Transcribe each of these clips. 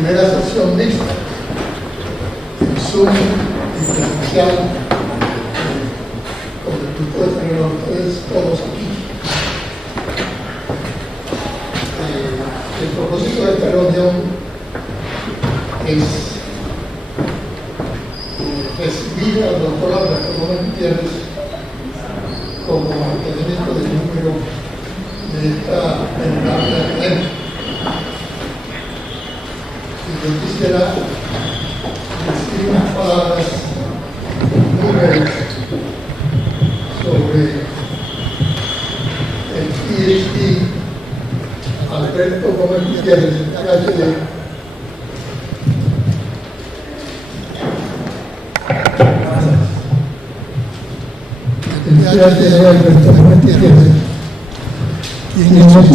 primera sesión mixta, en Zoom y presencial, con el grupo de tener a ustedes todos aquí. El propósito de esta reunión es recibir al doctor Alberto Gómez Gutiérrez como académico de número de esta venerable academia. Y yo quisiera decir unas palabras muy breves sobre el PhD Alberto Gómez Gutiérrez, PhD. El PhD Alberto Gómez Gutiérrez, quien es un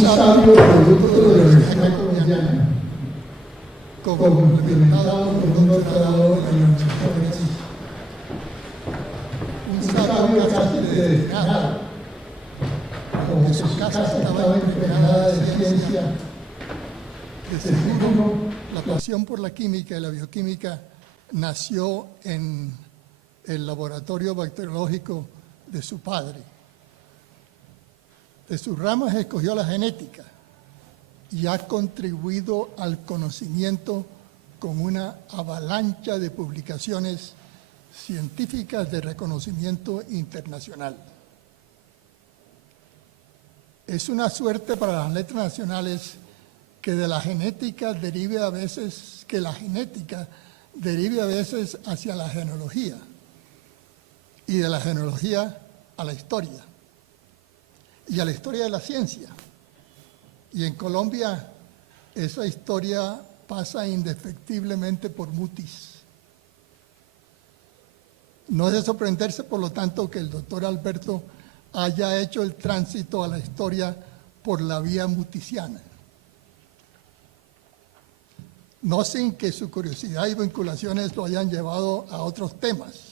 sabio producto de la Universidad Colombiana, complementado por un doctorado en la Universidad de Chile. Un sabio casi destinado, como que su casa estaba impregnada de ciencia. De seguro, la pasión por la química y la bioquímica nació en el laboratorio bacteriológico de su padre. De sus ramas escogió la genética y ha contribuido al conocimiento con una avalancha de publicaciones científicas de reconocimiento internacional. Es una suerte para las letras nacionales que la genética derive a veces hacia la genealogía y de la genealogía a la historia y a la historia de la ciencia. Y en Colombia esa historia pasa indefectiblemente por Mutis. No es de sorprenderse, por lo tanto, que el doctor Alberto haya hecho el tránsito a la historia por la vía muticiana. No sin que su curiosidad y vinculaciones lo hayan llevado a otros temas.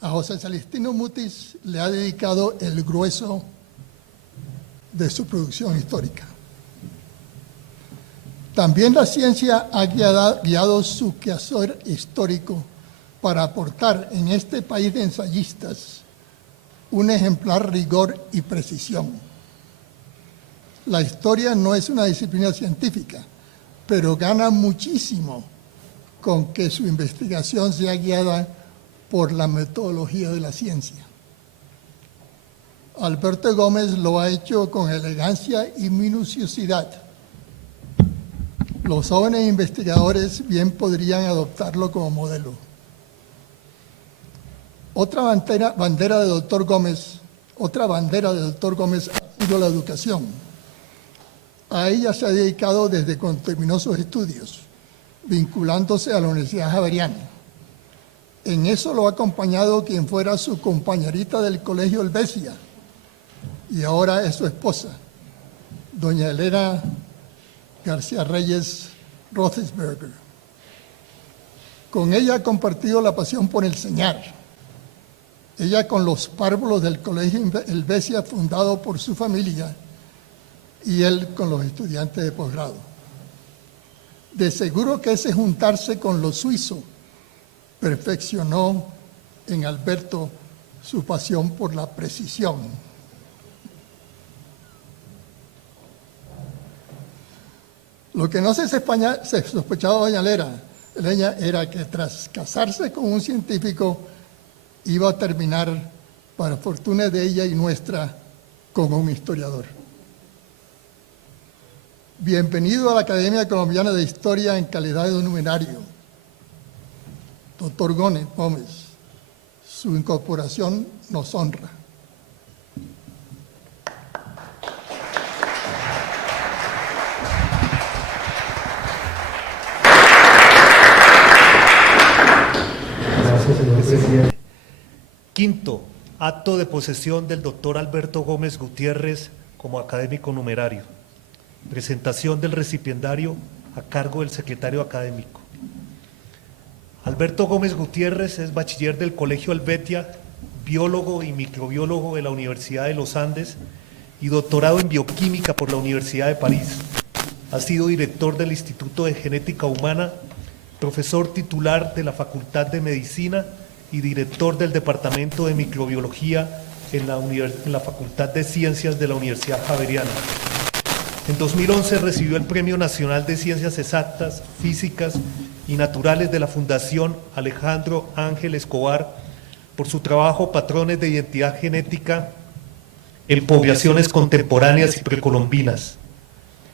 A José Celestino Mutis le ha dedicado el grueso de su producción histórica. También la ciencia ha guiado su quehacer histórico para aportar en este país de ensayistas un ejemplar rigor y precisión. La historia no es una disciplina científica, pero gana muchísimo con que su investigación sea guiada por la metodología de la ciencia. Alberto Gómez lo ha hecho con elegancia y minuciosidad. Los jóvenes investigadores bien podrían adoptarlo como modelo. Otra bandera del doctor Gómez ha sido la educación. A ella se ha dedicado desde cuando terminó sus estudios, vinculándose a la Universidad Javeriana. En eso lo ha acompañado quien fuera su compañerita del colegio Helvecia y ahora es su esposa, doña Elena García Reyes Roethlisberger. Con ella ha compartido la pasión por enseñar. Ella con los párvulos del colegio Helvecia fundado por su familia y él con los estudiantes de posgrado. De seguro que ese juntarse con lo suizo perfeccionó en Alberto su pasión por la precisión. Lo que no se sospechaba doña Elena era que tras casarse con un científico iba a terminar, para fortuna de ella y nuestra, con un historiador. Bienvenido a la Academia Colombiana de Historia en calidad de numerario. Doctor Gómez, su incorporación nos honra. Gracias, señor presidente. Quinto, acto de posesión del doctor Alberto Gómez Gutiérrez como académico numerario. Presentación del recipiendario a cargo del secretario académico. Alberto Gómez Gutiérrez es bachiller del Colegio Helvetia, biólogo y microbiólogo de la Universidad de los Andes y doctorado en bioquímica por la Universidad de París. Ha sido director del Instituto de Genética Humana, profesor titular de la Facultad de Medicina y director del Departamento de Microbiología en la Facultad de Ciencias de la Universidad Javeriana. En 2011 recibió el Premio Nacional de Ciencias Exactas, Físicas y Naturales de la Fundación Alejandro Ángel Escobar por su trabajo Patrones de Identidad Genética en poblaciones contemporáneas y precolombinas.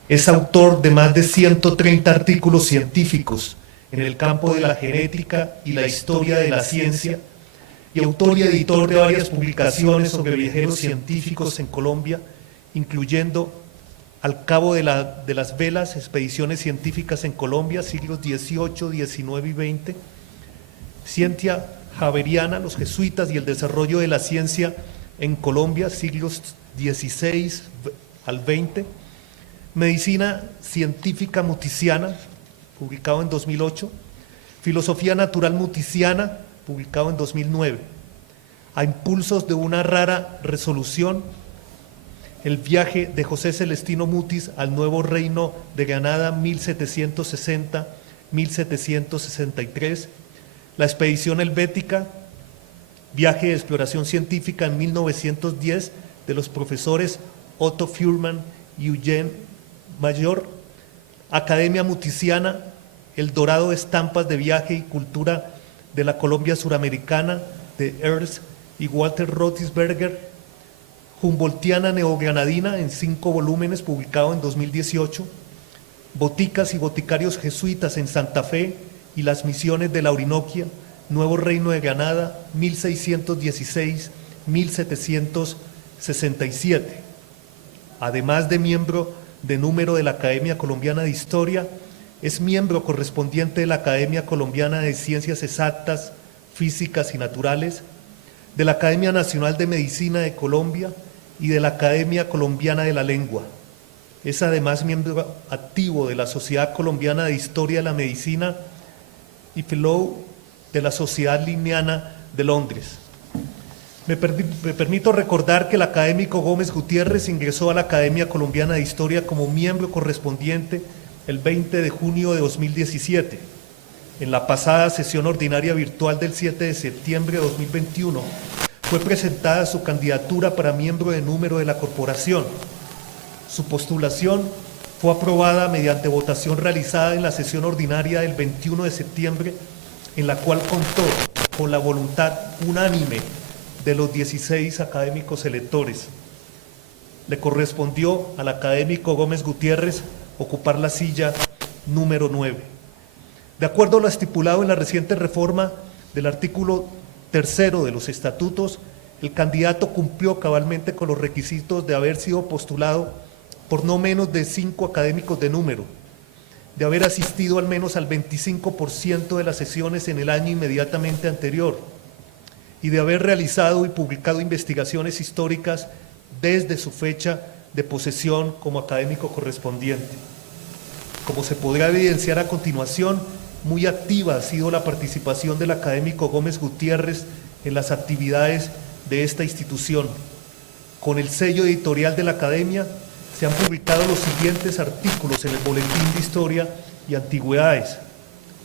Es autor de más de 130 artículos científicos en el campo de la genética y la historia de la ciencia, y autor y editor de varias publicaciones sobre viajeros científicos en Colombia, incluyendo Al cabo de las velas, expediciones científicas en Colombia, siglos XVIII, XIX y XX, Ciencia Javeriana, los jesuitas y el desarrollo de la ciencia en Colombia, siglos XVI al XX, Medicina Científica Muticiana, publicado en 2008, Filosofía Natural Muticiana, publicado en 2009, A impulsos de una rara resolución, El viaje de José Celestino Mutis al Nuevo Reino de Granada, 1760-1763, La expedición helvética, viaje de exploración científica en 1910 de los profesores Otto Fuhrmann y Eugene Mayor, Academia Muticiana, El Dorado, estampas de viaje y cultura de la Colombia suramericana, de Ernst y Walter Rotisberger, Humboldtiana Neogranadina en 5 volúmenes, publicado en 2018, Boticas y boticarios jesuitas en Santa Fe y las misiones de la Orinoquia, Nuevo Reino de Granada, 1616-1767. Además de miembro de número de la Academia Colombiana de Historia, es miembro correspondiente de la Academia Colombiana de Ciencias Exactas, Físicas y Naturales, de la Academia Nacional de Medicina de Colombia y de la Academia Colombiana de la Lengua. Es además miembro activo de la Sociedad Colombiana de Historia de la Medicina y Fellow de la Sociedad Linneana de Londres. Me permito recordar que el académico Gómez Gutiérrez ingresó a la Academia Colombiana de Historia como miembro correspondiente el 20 de junio de 2017. En la pasada sesión ordinaria virtual del 7 de septiembre de 2021, fue presentada su candidatura para miembro de número de la corporación. Su postulación fue aprobada mediante votación realizada en la sesión ordinaria del 21 de septiembre, en la cual contó con la voluntad unánime de los 16 académicos electores. Le correspondió al académico Gómez Gutiérrez ocupar la silla número 9. De acuerdo a lo estipulado en la reciente reforma del artículo 3 de los estatutos, el candidato cumplió cabalmente con los requisitos de haber sido postulado por no menos de 5 académicos de número, de haber asistido al menos al 25% de las sesiones en el año inmediatamente anterior y de haber realizado y publicado investigaciones históricas desde su fecha de posesión como académico correspondiente. Como se podrá evidenciar a continuación, muy activa ha sido la participación del académico Gómez Gutiérrez en las actividades de esta institución. Con el sello editorial de la Academia se han publicado los siguientes artículos en el Boletín de Historia y Antigüedades: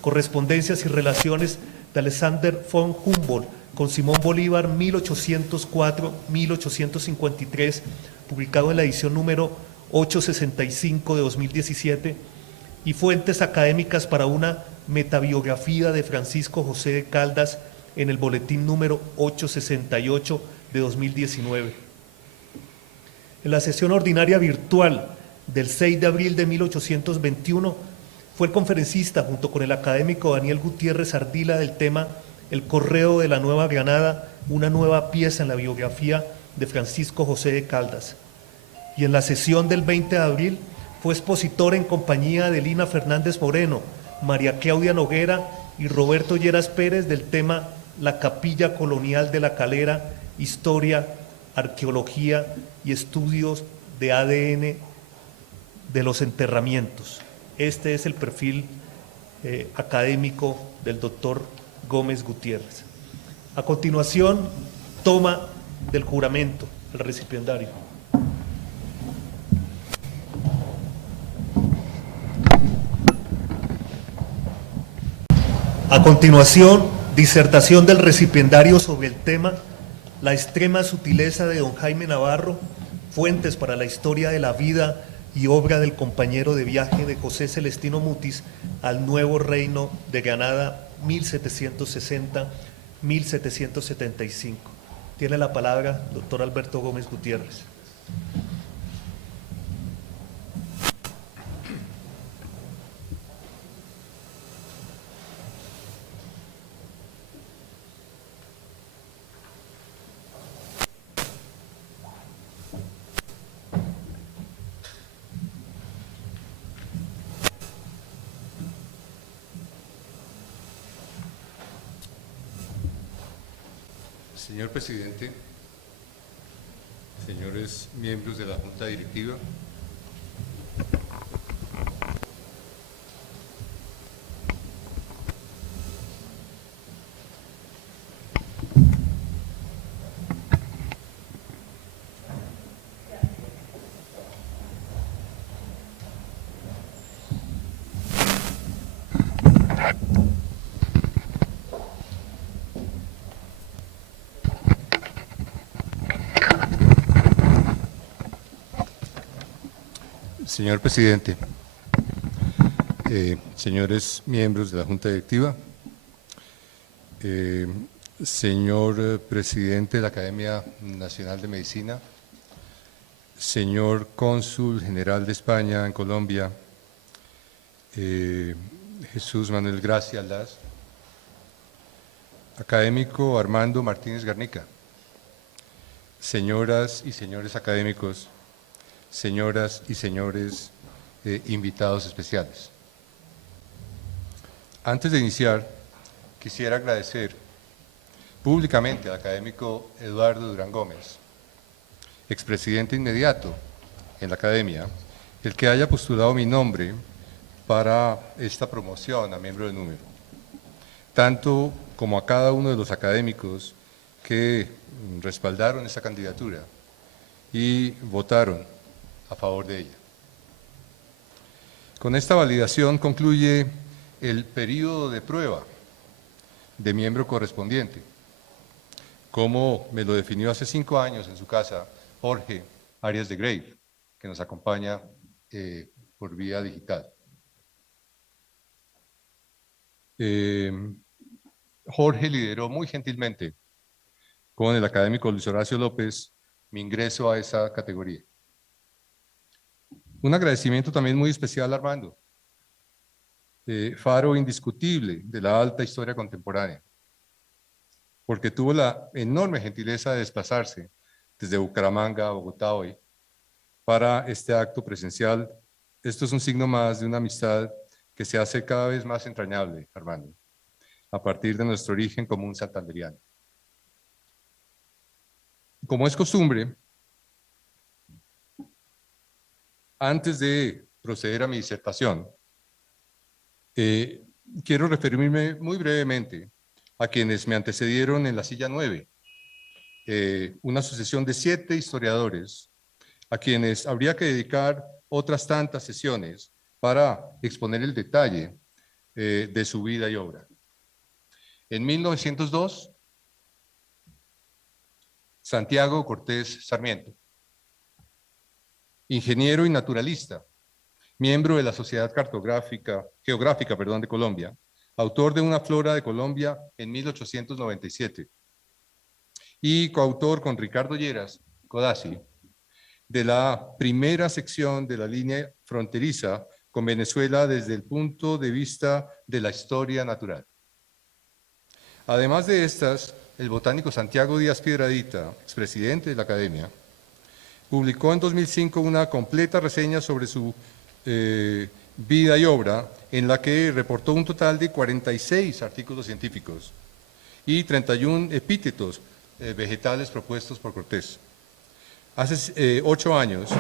Correspondencias y relaciones de Alexander von Humboldt con Simón Bolívar, 1804-1853, publicado en la edición número 865 de 2017, y Fuentes académicas para una metabiografía de Francisco José de Caldas en el boletín número 868 de 2019. En la sesión ordinaria virtual del 6 de abril de 1821 fue el conferencista junto con el académico Daniel Gutiérrez Ardila del tema El correo de la Nueva Granada, una nueva pieza en la biografía de Francisco José de Caldas. Y en la sesión del 20 de abril fue expositor en compañía de Lina Fernández Moreno, María Claudia Noguera y Roberto Lleras Pérez del tema La Capilla Colonial de la Calera, Historia, Arqueología y Estudios de ADN de los Enterramientos. Este es el perfil académico del doctor Gómez Gutiérrez. A continuación, Toma del juramento, el recipiendario. A continuación, disertación del recipiendario sobre el tema La extrema sutileza de don Jaime Navarro, fuentes para la historia de la vida y obra del compañero de viaje de José Celestino Mutis al nuevo reino de Granada 1760-1775. Tiene la palabra doctor Alberto Gómez Gutiérrez. Señor presidente, señores miembros de la Junta Directiva, señor presidente, señores miembros de la Junta Directiva, señor presidente de la Academia Nacional de Medicina, señor cónsul general de España en Colombia, Jesús Manuel Gracia Las, académico Armando Martínez Garnica, señoras y señores académicos, señoras y señores invitados especiales. Antes de iniciar, quisiera agradecer públicamente al académico Eduardo Durán Gómez, expresidente inmediato en la Academia, el que haya postulado mi nombre para esta promoción a miembro de número, tanto como a cada uno de los académicos que respaldaron esta candidatura y votaron a favor de ella. Con esta validación concluye el periodo de prueba de miembro correspondiente, como me lo definió hace 5 años en su casa Jorge Arias de Grave, que nos acompaña por vía digital. Jorge lideró muy gentilmente con el académico Luis Horacio López mi ingreso a esa categoría. Un agradecimiento también muy especial a Armando, faro indiscutible de la alta historia contemporánea, porque tuvo la enorme gentileza de desplazarse desde Bucaramanga a Bogotá hoy para este acto presencial. Esto es un signo más de una amistad que se hace cada vez más entrañable, Armando, a partir de nuestro origen común santanderiano. Como es costumbre, antes de proceder a mi disertación, quiero referirme muy brevemente a quienes me antecedieron en la silla 9, una sucesión de 7 historiadores a quienes habría que dedicar otras tantas sesiones para exponer el detalle de su vida y obra. En 1902, Santiago Cortés Sarmiento, ingeniero y naturalista, miembro de la Sociedad Geográfica de Colombia, autor de Una flora de Colombia en 1897 y coautor con Ricardo Lleras Codazzi de la primera sección de la línea fronteriza con Venezuela desde el punto de vista de la historia natural. Además de estas, el botánico Santiago Díaz Piedradita, expresidente de la Academia, publicó en 2005 una completa reseña sobre su vida y obra, en la que reportó un total de 46 artículos científicos y 31 epítetos vegetales propuestos por Cortés. Hace 8 años,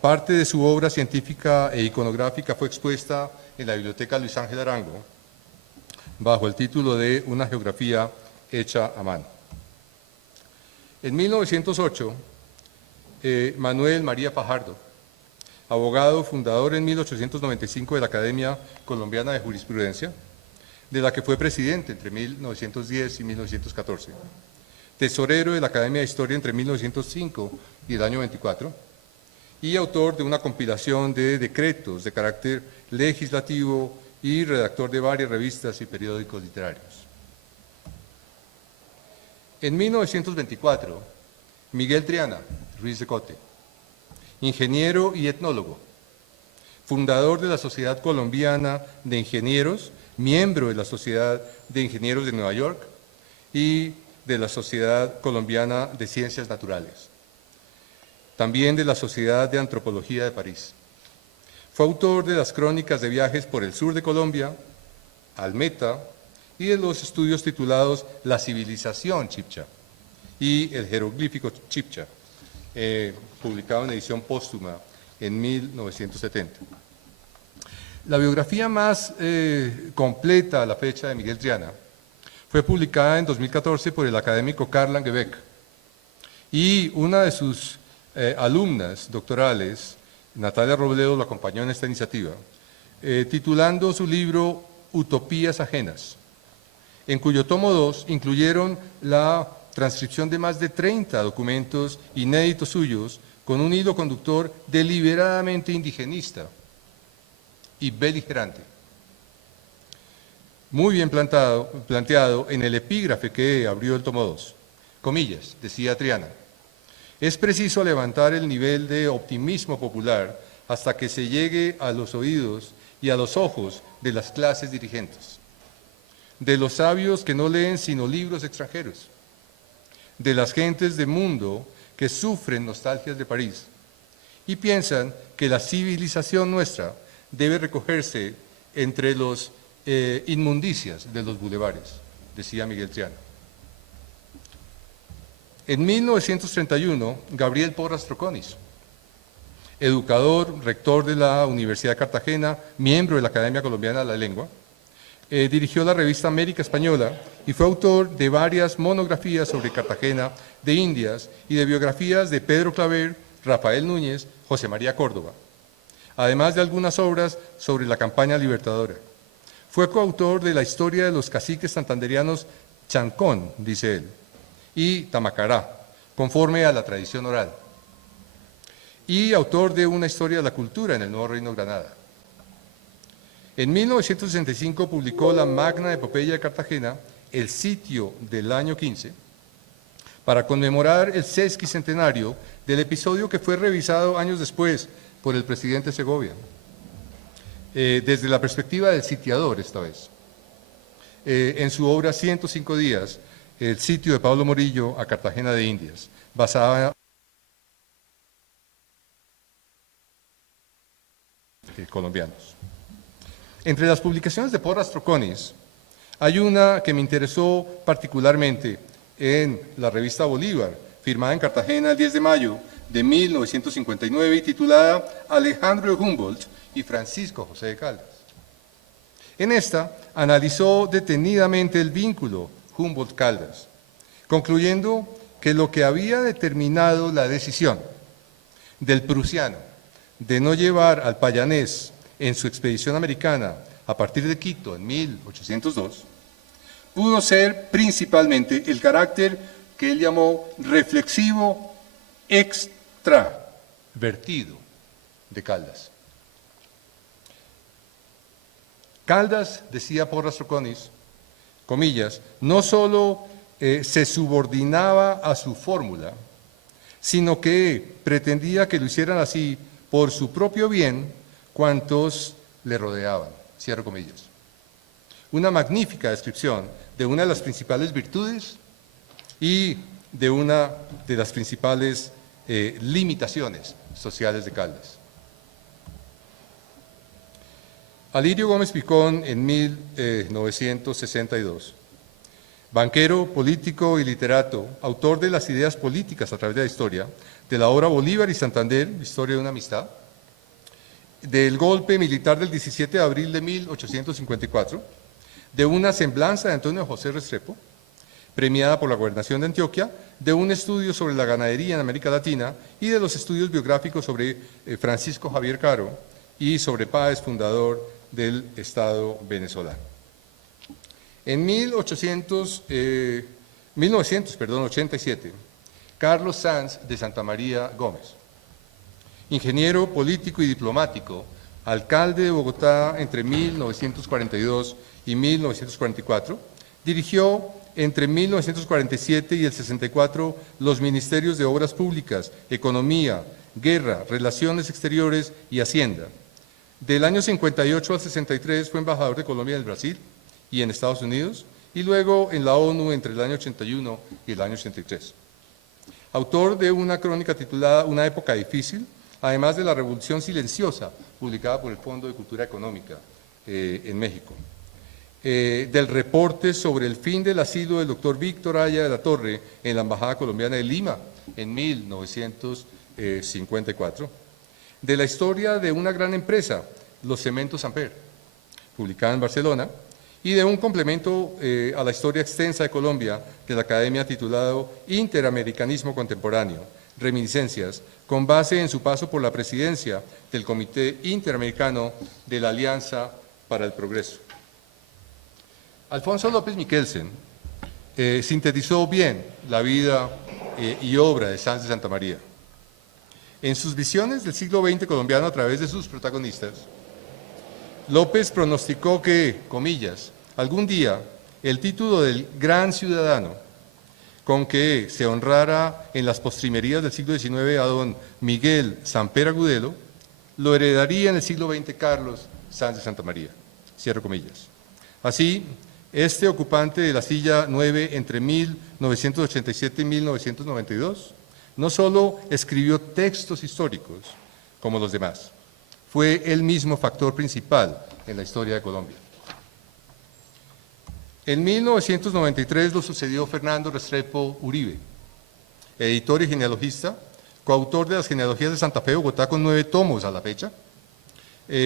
parte de su obra científica e iconográfica fue expuesta en la Biblioteca Luis Ángel Arango, bajo el título de Una geografía hecha a mano. En 1908, Manuel María Fajardo, abogado fundador en 1895 de la Academia Colombiana de Jurisprudencia, de la que fue presidente entre 1910 y 1914, tesorero de la Academia de Historia entre 1905 y el año 24, y autor de una compilación de decretos de carácter legislativo y redactor de varias revistas y periódicos literarios. En 1924, Miguel Triana Ruiz de Cote, ingeniero y etnólogo, fundador de la Sociedad Colombiana de Ingenieros, miembro de la Sociedad de Ingenieros de Nueva York y de la Sociedad Colombiana de Ciencias Naturales, también de la Sociedad de Antropología de París. Fue autor de las crónicas de viajes por el sur de Colombia, Almeta, y de los estudios titulados La civilización chibcha y el jeroglífico chibcha, publicado en edición póstuma en 1970. La biografía más completa a la fecha de Miguel Triana fue publicada en 2014 por el académico Karl Langebeck, y una de sus alumnas doctorales, Natalia Robledo, lo acompañó en esta iniciativa, titulando su libro Utopías ajenas, en cuyo tomo 2 incluyeron la transcripción de más de 30 documentos inéditos suyos con un hilo conductor deliberadamente indigenista y beligerante. Muy bien planteado en el epígrafe que abrió el tomo 2. Comillas, decía Triana: es preciso levantar el nivel de optimismo popular hasta que se llegue a los oídos y a los ojos de las clases dirigentes, de los sabios que no leen sino libros extranjeros, de las gentes de mundo que sufren nostalgias de París y piensan que la civilización nuestra debe recogerse entre los inmundicias de los bulevares, decía Miguel Triana. En 1931, Gabriel Porras Troconis, educador, rector de la Universidad de Cartagena, miembro de la Academia Colombiana de la Lengua, dirigió la revista América Española y fue autor de varias monografías sobre Cartagena de Indias y de biografías de Pedro Claver, Rafael Núñez, José María Córdoba, además de algunas obras sobre la campaña libertadora. Fue coautor de la historia de los caciques santanderianos Chancón, dice él, y Tamacará, conforme a la tradición oral, y autor de una historia de la cultura en el Nuevo Reino de Granada. En 1965 publicó la Magna Epopeya de Cartagena, El sitio del año 15, para conmemorar el sesquicentenario del episodio que fue revisado años después por el presidente Segovia, desde la perspectiva del sitiador esta vez. En su obra 105 días, el sitio de Pablo Morillo a Cartagena de Indias, basada en colombianos. Entre las publicaciones de Porras Troconis, hay una que me interesó particularmente en la revista Bolívar, firmada en Cartagena el 10 de mayo de 1959 y titulada Alejandro de Humboldt y Francisco José de Caldas. En esta analizó detenidamente el vínculo Humboldt-Caldas, concluyendo que lo que había determinado la decisión del prusiano de no llevar al payanés en su expedición americana a partir de Quito en 1802, pudo ser principalmente el carácter que él llamó reflexivo extravertido de Caldas. Caldas, decía Porras Troconis, comillas, no solo se subordinaba a su fórmula, sino que pretendía que lo hicieran así por su propio bien cuantos le rodeaban, cierro comillas. Una magnífica descripción de una de las principales virtudes y de una de las principales limitaciones sociales de Caldas. Alirio Gómez Picón, en 1962, banquero, político y literato, autor de las ideas políticas a través de la historia, de la obra Bolívar y Santander, Historia de una amistad, del golpe militar del 17 de abril de 1854, de una semblanza de Antonio José Restrepo, premiada por la Gobernación de Antioquia, de un estudio sobre la ganadería en América Latina y de los estudios biográficos sobre Francisco Javier Caro y sobre Páez, fundador del Estado venezolano. En 1987, Carlos Sanz de Santamaría Gómez, ingeniero político y diplomático, alcalde de Bogotá entre 1942 y 1944, dirigió entre 1947 y el 64 los ministerios de Obras Públicas, Economía, Guerra, Relaciones Exteriores y Hacienda. Del año 58 al 63 fue embajador de Colombia en el Brasil y en Estados Unidos, y luego en la ONU entre el año 81 y el año 83. Autor de una crónica titulada Una época difícil, además de La Revolución Silenciosa, publicada por el Fondo de Cultura Económica en México. Del reporte sobre el fin del asilo del doctor Víctor Aya de la Torre en la Embajada Colombiana de Lima en 1954. De la historia de una gran empresa, Los Cementos Amper, publicada en Barcelona, y de un complemento a la historia extensa de Colombia de la Academia titulado Interamericanismo Contemporáneo, Reminiscencias, con base en su paso por la presidencia del Comité Interamericano de la Alianza para el Progreso. Alfonso López Miquelsen sintetizó bien la vida y obra de Sanz de Santamaría. En sus visiones del siglo XX colombiano a través de sus protagonistas, López pronosticó que, comillas, algún día el título del gran ciudadano con que se honrara en las postrimerías del siglo XIX a don Miguel Samper Agudelo, lo heredaría en el siglo XX Carlos Sanz de Santamaría. Cierro comillas. Así, este ocupante de la silla 9 entre 1987 y 1992 no solo escribió textos históricos como los demás, fue el mismo factor principal en la historia de Colombia. En 1993 lo sucedió Fernando Restrepo Uribe, editor y genealogista, coautor de las genealogías de Santa Fe, Bogotá, con 9 tomos a la fecha,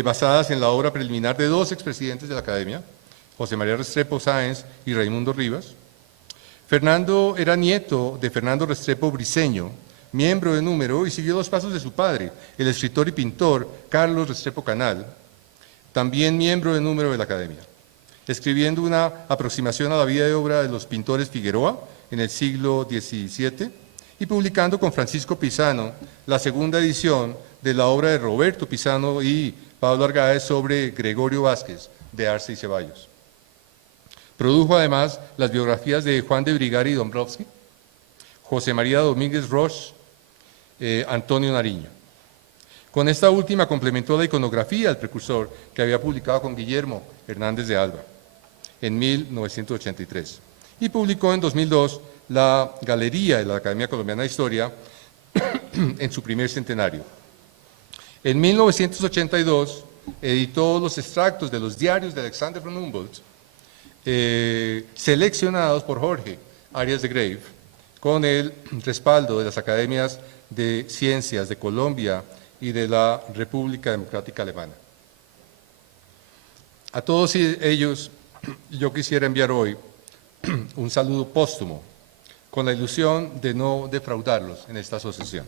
basadas en la obra preliminar de 2 expresidentes de la Academia, José María Restrepo Sáenz y Raimundo Rivas. Fernando era nieto de Fernando Restrepo Briceño, miembro de Número, y siguió los pasos de su padre, el escritor y pintor Carlos Restrepo Canal, también miembro de Número de la Academia, escribiendo una aproximación a la vida y obra de los pintores Figueroa en el siglo XVII y publicando con Francisco Pisano la segunda edición de la obra de Roberto Pisano y Pablo Argáez sobre Gregorio Vázquez de Arce y Ceballos. Produjo además las biografías de Juan de Brigari y Dombrowski, José María Domínguez Roche, Antonio Nariño. Con esta última complementó la iconografía del precursor que había publicado con Guillermo Hernández de Alba en 1983 y publicó en 2002 la Galería de la Academia Colombiana de Historia en su primer centenario. En 1982 editó los extractos de los diarios de Alexander von Humboldt seleccionados por Jorge Arias de Grave con el respaldo de las academias de ciencias de Colombia y de la República Democrática Alemana. A todos ellos yo quisiera enviar hoy un saludo póstumo con la ilusión de no defraudarlos en esta asociación.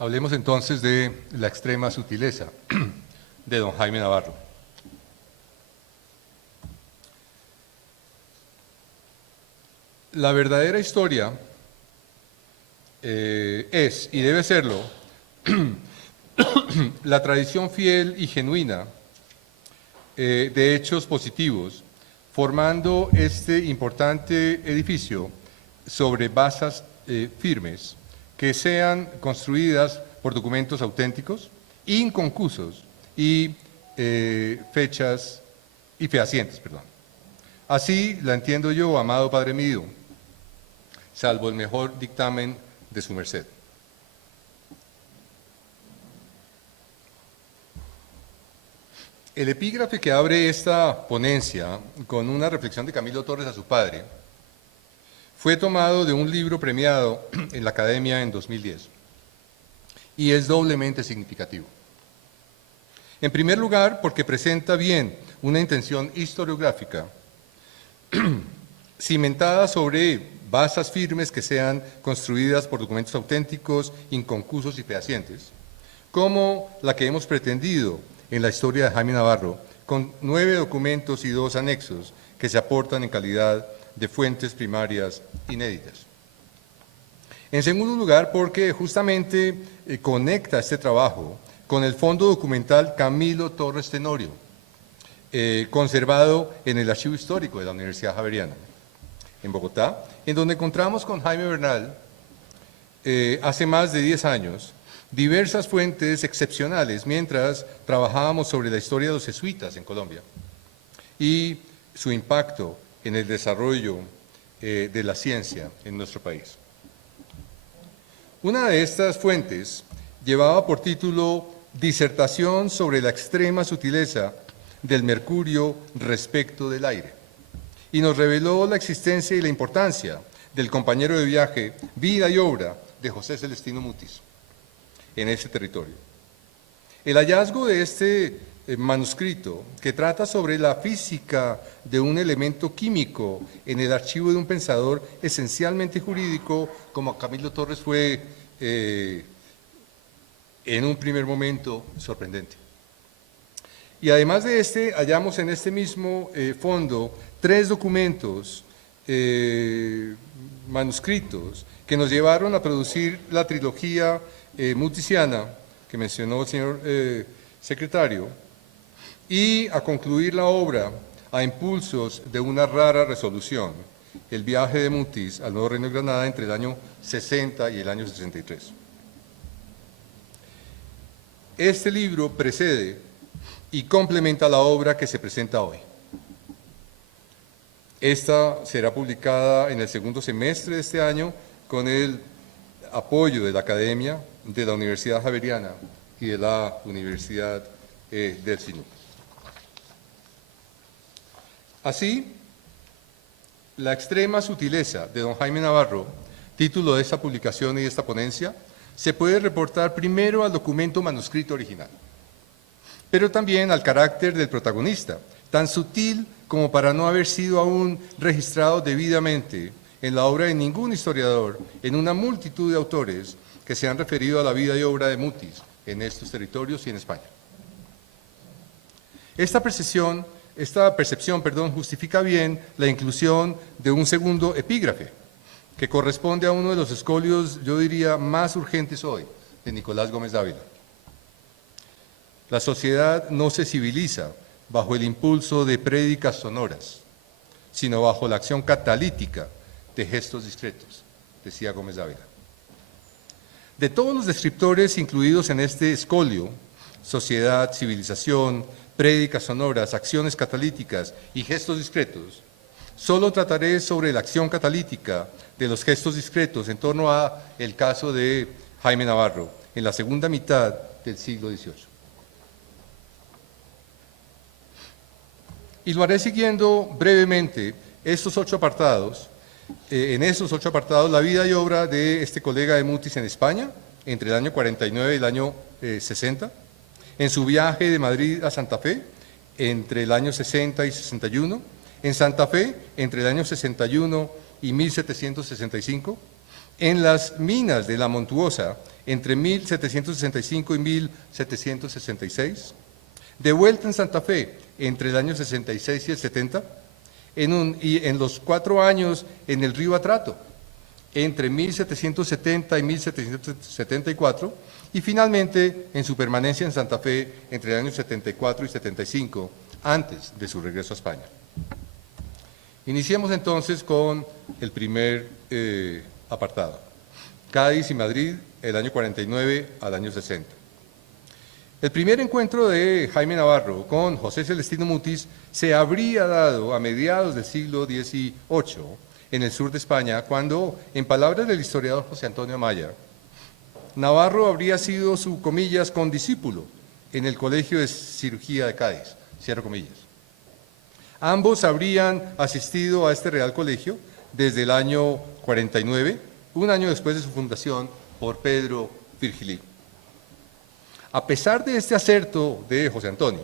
Hablemos entonces de la extrema sutileza de don Jaime Navarro. La verdadera historia es, y debe serlo, la tradición fiel y genuina de hechos positivos, formando este importante edificio sobre bases firmes que sean construidas por documentos auténticos, inconcusos y fechas y fehacientes, perdón. Así la entiendo yo, amado Padre mío, salvo el mejor dictamen de su merced. El epígrafe que abre esta ponencia con una reflexión de Camilo Torres a su padre fue tomado de un libro premiado en la Academia en 2010 y es doblemente significativo. En primer lugar, porque presenta bien una intención historiográfica cimentada sobre bases firmes que sean construidas por documentos auténticos, inconcusos y fehacientes, como la que hemos pretendido en la historia de Jaime Navarro, con 9 documentos y 2 anexos que se aportan en calidad de fuentes primarias inéditas. En segundo lugar, porque justamente conecta este trabajo con el fondo documental Camilo Torres Tenorio, conservado en el Archivo Histórico de la Universidad Javeriana, en Bogotá, en donde encontramos con Jaime Bernal, hace más de 10 años, diversas fuentes excepcionales mientras trabajábamos sobre la historia de los jesuitas en Colombia y su impacto en el desarrollo de la ciencia en nuestro país. Una de estas fuentes llevaba por título Disertación sobre la extrema sutileza del mercurio respecto del aire, y nos reveló la existencia y la importancia del compañero de viaje, vida y obra de José Celestino Mutis en ese territorio. El hallazgo de este manuscrito, que trata sobre la física de un elemento químico en el archivo de un pensador esencialmente jurídico, como Camilo Torres, fue en un primer momento sorprendente. Y además de este, hallamos en este mismo fondo 3 documentos manuscritos que nos llevaron a producir la trilogía mutisiana que mencionó el señor secretario y a concluir la obra a impulsos de una rara resolución, el viaje de Mutis al Nuevo Reino de Granada entre el año 60 y el año 63. Este libro precede y complementa la obra que se presenta hoy. Esta será publicada en el segundo semestre de este año con el apoyo de la Academia, de la Universidad Javeriana y de la Universidad del SINUC. Así, la extrema sutileza de don Jaime Navarro, título de esta publicación y de esta ponencia, se puede reportar primero al documento manuscrito original, pero también al carácter del protagonista, tan sutil como para no haber sido aún registrado debidamente en la obra de ningún historiador, en una multitud de autores que se han referido a la vida y obra de Mutis en estos territorios y en España. Esta percepción, justifica bien la inclusión de un segundo epígrafe, que corresponde a uno de los escolios, yo diría, más urgentes hoy, de Nicolás Gómez Dávila. La sociedad no se civiliza bajo el impulso de prédicas sonoras, sino bajo la acción catalítica de gestos discretos, decía Gómez Dávila. De todos los descriptores incluidos en este escolio, sociedad, civilización, prédicas sonoras, acciones catalíticas y gestos discretos, solo trataré sobre la acción catalítica de los gestos discretos en torno a el caso de Jaime Navarro en la segunda mitad del siglo XVIII. Y lo haré siguiendo brevemente estos 8 apartados. En esos 8 apartados, la vida y obra de este colega de Mutis en España, entre el año 49 y el año 60, en su viaje de Madrid a Santa Fe, entre el año 60 y 61, en Santa Fe, entre el año 61 y 1765, en las minas de La Montuosa, entre 1765 y 1766, de vuelta en Santa Fe, entre el año 66 y el 70, y en los 4 años en el río Atrato, entre 1770 y 1774, y finalmente en su permanencia en Santa Fe entre el año 74 y 75, antes de su regreso a España. Iniciemos entonces con el primer apartado. Cádiz y Madrid, el año 49 al año 60. El primer encuentro de Jaime Navarro con José Celestino Mutis se habría dado a mediados del siglo XVIII en el sur de España, cuando, en palabras del historiador José Antonio Amaya, Navarro habría sido su, comillas, condiscípulo en el Colegio de Cirugía de Cádiz, cierro comillas. Ambos habrían asistido a este Real Colegio desde el año 49, un año después de su fundación por Pedro Virgilí. A pesar de este acerto de José Antonio,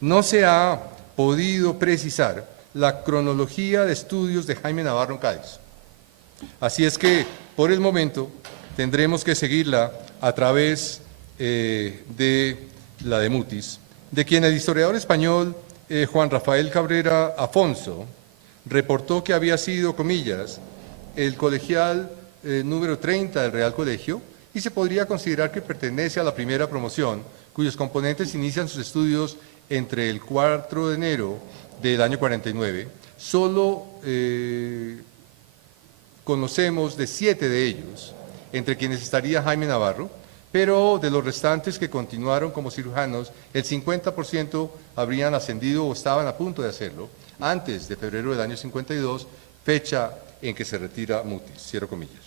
no se ha podido precisar la cronología de estudios de Jaime Navarro en Cádiz. Así es que, por el momento, tendremos que seguirla a través de la de Mutis, de quien el historiador español Juan Rafael Cabrera Afonso reportó que había sido, comillas, el colegial número 30 del Real Colegio, y se podría considerar que pertenece a la primera promoción, cuyos componentes inician sus estudios entre el 4 de enero del año 49. Solo conocemos de 7 de ellos, entre quienes estaría Jaime Navarro, pero de los restantes que continuaron como cirujanos, el 50% habrían ascendido o estaban a punto de hacerlo antes de febrero del año 52, fecha en que se retira Mutis, cierro comillas.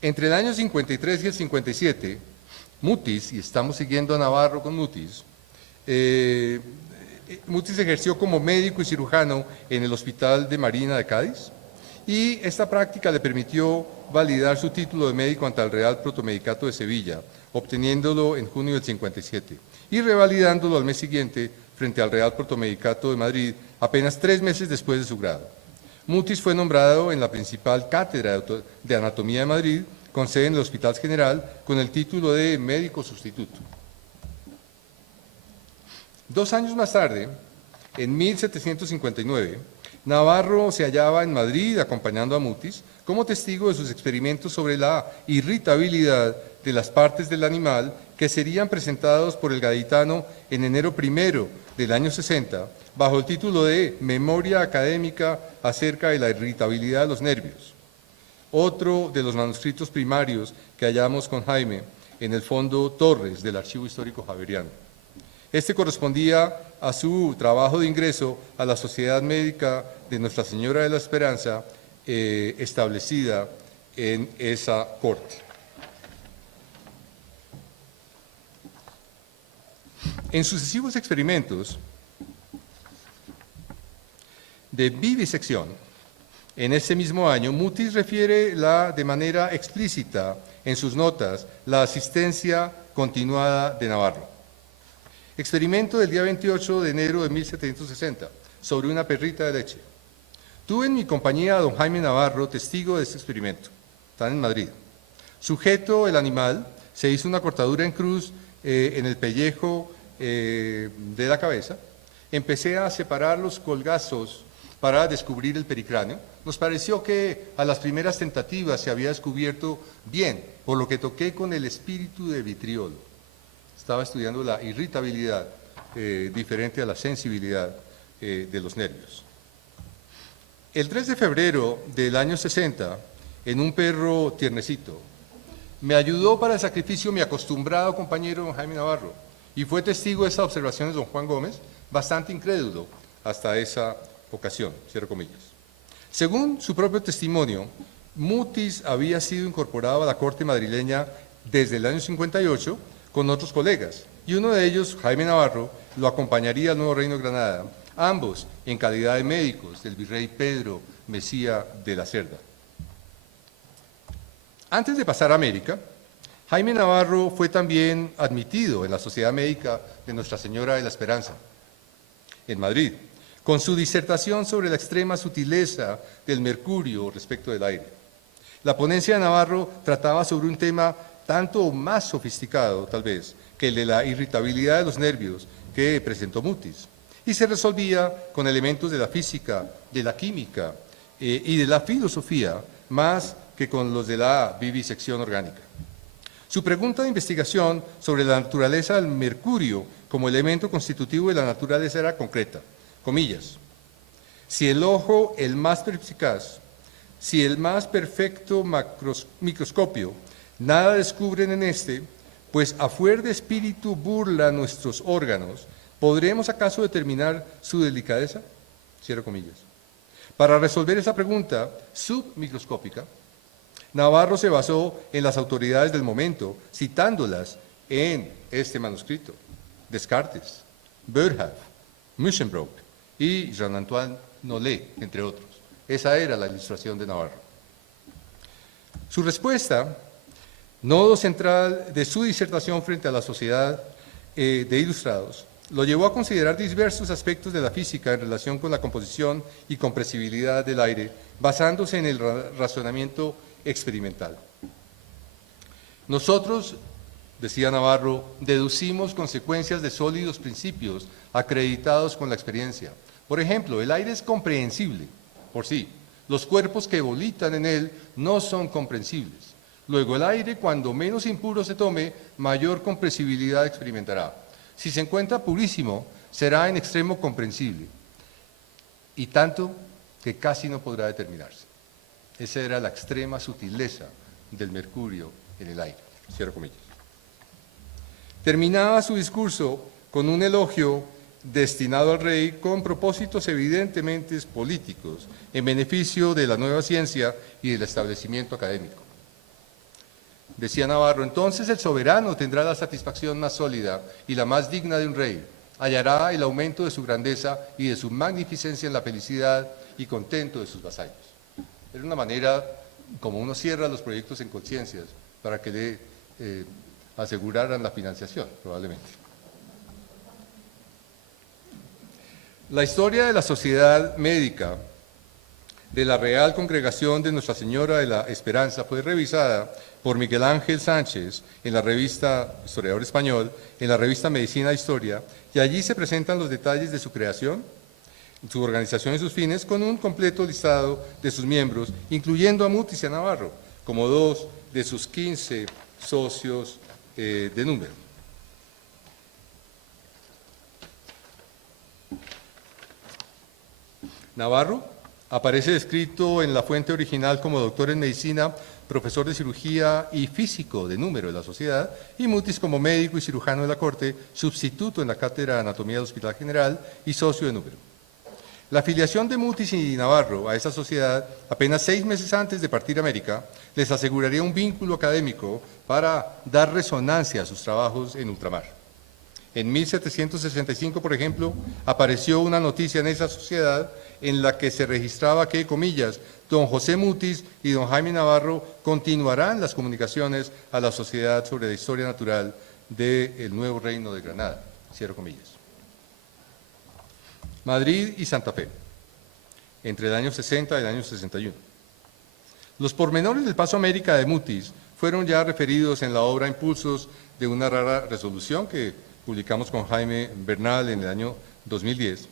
Entre el año 53 y el 57, Mutis, y estamos siguiendo a Navarro con Mutis, Mutis ejerció como médico y cirujano en el Hospital de Marina de Cádiz, y esta práctica le permitió validar su título de médico ante el Real Protomedicato de Sevilla, obteniéndolo en junio del 57, y revalidándolo al mes siguiente frente al Real Protomedicato de Madrid, apenas 3 meses después de su grado. Mutis fue nombrado en la principal cátedra de Anatomía de Madrid, con sede en el Hospital General, con el título de médico sustituto. 2 años más tarde, en 1759, Navarro se hallaba en Madrid acompañando a Mutis como testigo de sus experimentos sobre la irritabilidad de las partes del animal que serían presentados por el gaditano en enero 1 del año 60, bajo el título de Memoria Académica acerca de la irritabilidad de los nervios. Otro de los manuscritos primarios que hallamos con Jaime en el fondo Torres del Archivo Histórico Javeriano. Este correspondía a su trabajo de ingreso a la Sociedad Médica de Nuestra Señora de la Esperanza, establecida en esa corte. En sucesivos experimentos de vivisección, en ese mismo año, Mutis refiere de manera explícita en sus notas la asistencia continuada de Navarro. Experimento del día 28 de enero de 1760, sobre una perrita de leche. Tuve en mi compañía a don Jaime Navarro, testigo de este experimento. Están en Madrid. Sujeto el animal, se hizo una cortadura en cruz en el pellejo de la cabeza. Empecé a separar los colgazos para descubrir el pericráneo. Nos pareció que a las primeras tentativas se había descubierto bien, por lo que toqué con el espíritu de vitriolo. Estaba estudiando la irritabilidad diferente a la sensibilidad de los nervios. El 3 de febrero del año 60, en un perro tiernecito, me ayudó para el sacrificio mi acostumbrado compañero don Jaime Navarro, y fue testigo de estas observaciones don Juan Gómez, bastante incrédulo hasta esa ocasión, cierro comillas. Según su propio testimonio, Mutis había sido incorporado a la corte madrileña desde el año 58 con otros colegas, y uno de ellos, Jaime Navarro, lo acompañaría al Nuevo Reino de Granada, ambos en calidad de médicos del virrey Pedro Mesía de la Cerda. Antes de pasar a América, Jaime Navarro fue también admitido en la Sociedad Médica de Nuestra Señora de la Esperanza, en Madrid, con su disertación sobre la extrema sutileza del mercurio respecto del aire. La ponencia de Navarro trataba sobre un tema tanto más sofisticado, tal vez, que el de la irritabilidad de los nervios que presentó Mutis, y se resolvía con elementos de la física, de la química y de la filosofía, más que con los de la vivisección orgánica. Su pregunta de investigación sobre la naturaleza del mercurio como elemento constitutivo de la naturaleza era concreta, comillas, si el ojo, el más perspicaz, si el más perfecto microscopio, nada descubren en este, pues a fuer de espíritu burla nuestros órganos, ¿podremos acaso determinar su delicadeza? Cierro comillas. Para resolver esa pregunta submicroscópica, Navarro se basó en las autoridades del momento, citándolas en este manuscrito: Descartes, Boerhaave, Muschenbroek y Jean-Antoine Nollet, entre otros. Esa era la ilustración de Navarro. Su respuesta, nodo central de su disertación frente a la sociedad de ilustrados, lo llevó a considerar diversos aspectos de la física en relación con la composición y compresibilidad del aire, basándose en el razonamiento experimental. Nosotros, decía Navarro, deducimos consecuencias de sólidos principios acreditados con la experiencia. Por ejemplo, el aire es comprensible por sí. Los cuerpos que volitan en él no son comprensibles. Luego, el aire, cuando menos impuro se tome, mayor compresibilidad experimentará. Si se encuentra purísimo, será en extremo comprensible, y tanto que casi no podrá determinarse. Esa era la extrema sutileza del mercurio en el aire. Cierro comillas. Terminaba su discurso con un elogio destinado al rey con propósitos evidentemente políticos en beneficio de la nueva ciencia y del establecimiento académico. Decía Navarro, entonces el soberano tendrá la satisfacción más sólida y la más digna de un rey. Hallará el aumento de su grandeza y de su magnificencia en la felicidad y contento de sus vasallos. Es una manera como uno cierra los proyectos en conciencias para que le aseguraran la financiación, probablemente. La historia de la Sociedad Médica de la Real Congregación de Nuestra Señora de la Esperanza fue revisada por Miguel Ángel Sánchez en la revista Historiador Español, en la revista Medicina e Historia, y allí se presentan los detalles de su creación, su organización y sus fines, con un completo listado de sus miembros, incluyendo a Mutis y a Navarro, como 2 de sus 15 socios de número. Navarro aparece descrito en la fuente original como doctor en medicina, profesor de cirugía y físico de número de la sociedad, y Mutis como médico y cirujano de la corte, sustituto en la cátedra de anatomía del Hospital General y socio de número. La afiliación de Mutis y Navarro a esa sociedad, apenas 6 meses antes de partir a América, les aseguraría un vínculo académico para dar resonancia a sus trabajos en ultramar. En 1765, por ejemplo, apareció una noticia en esa sociedad en la que se registraba que, comillas, don José Mutis y don Jaime Navarro continuarán las comunicaciones a la Sociedad sobre la Historia Natural del Nuevo Reino de Granada, cierro comillas. Madrid y Santa Fe, entre el año 60 y el año 61. Los pormenores del paso a América de Mutis fueron ya referidos en la obra Impulsos de una rara resolución que publicamos con Jaime Bernal en el año 2010.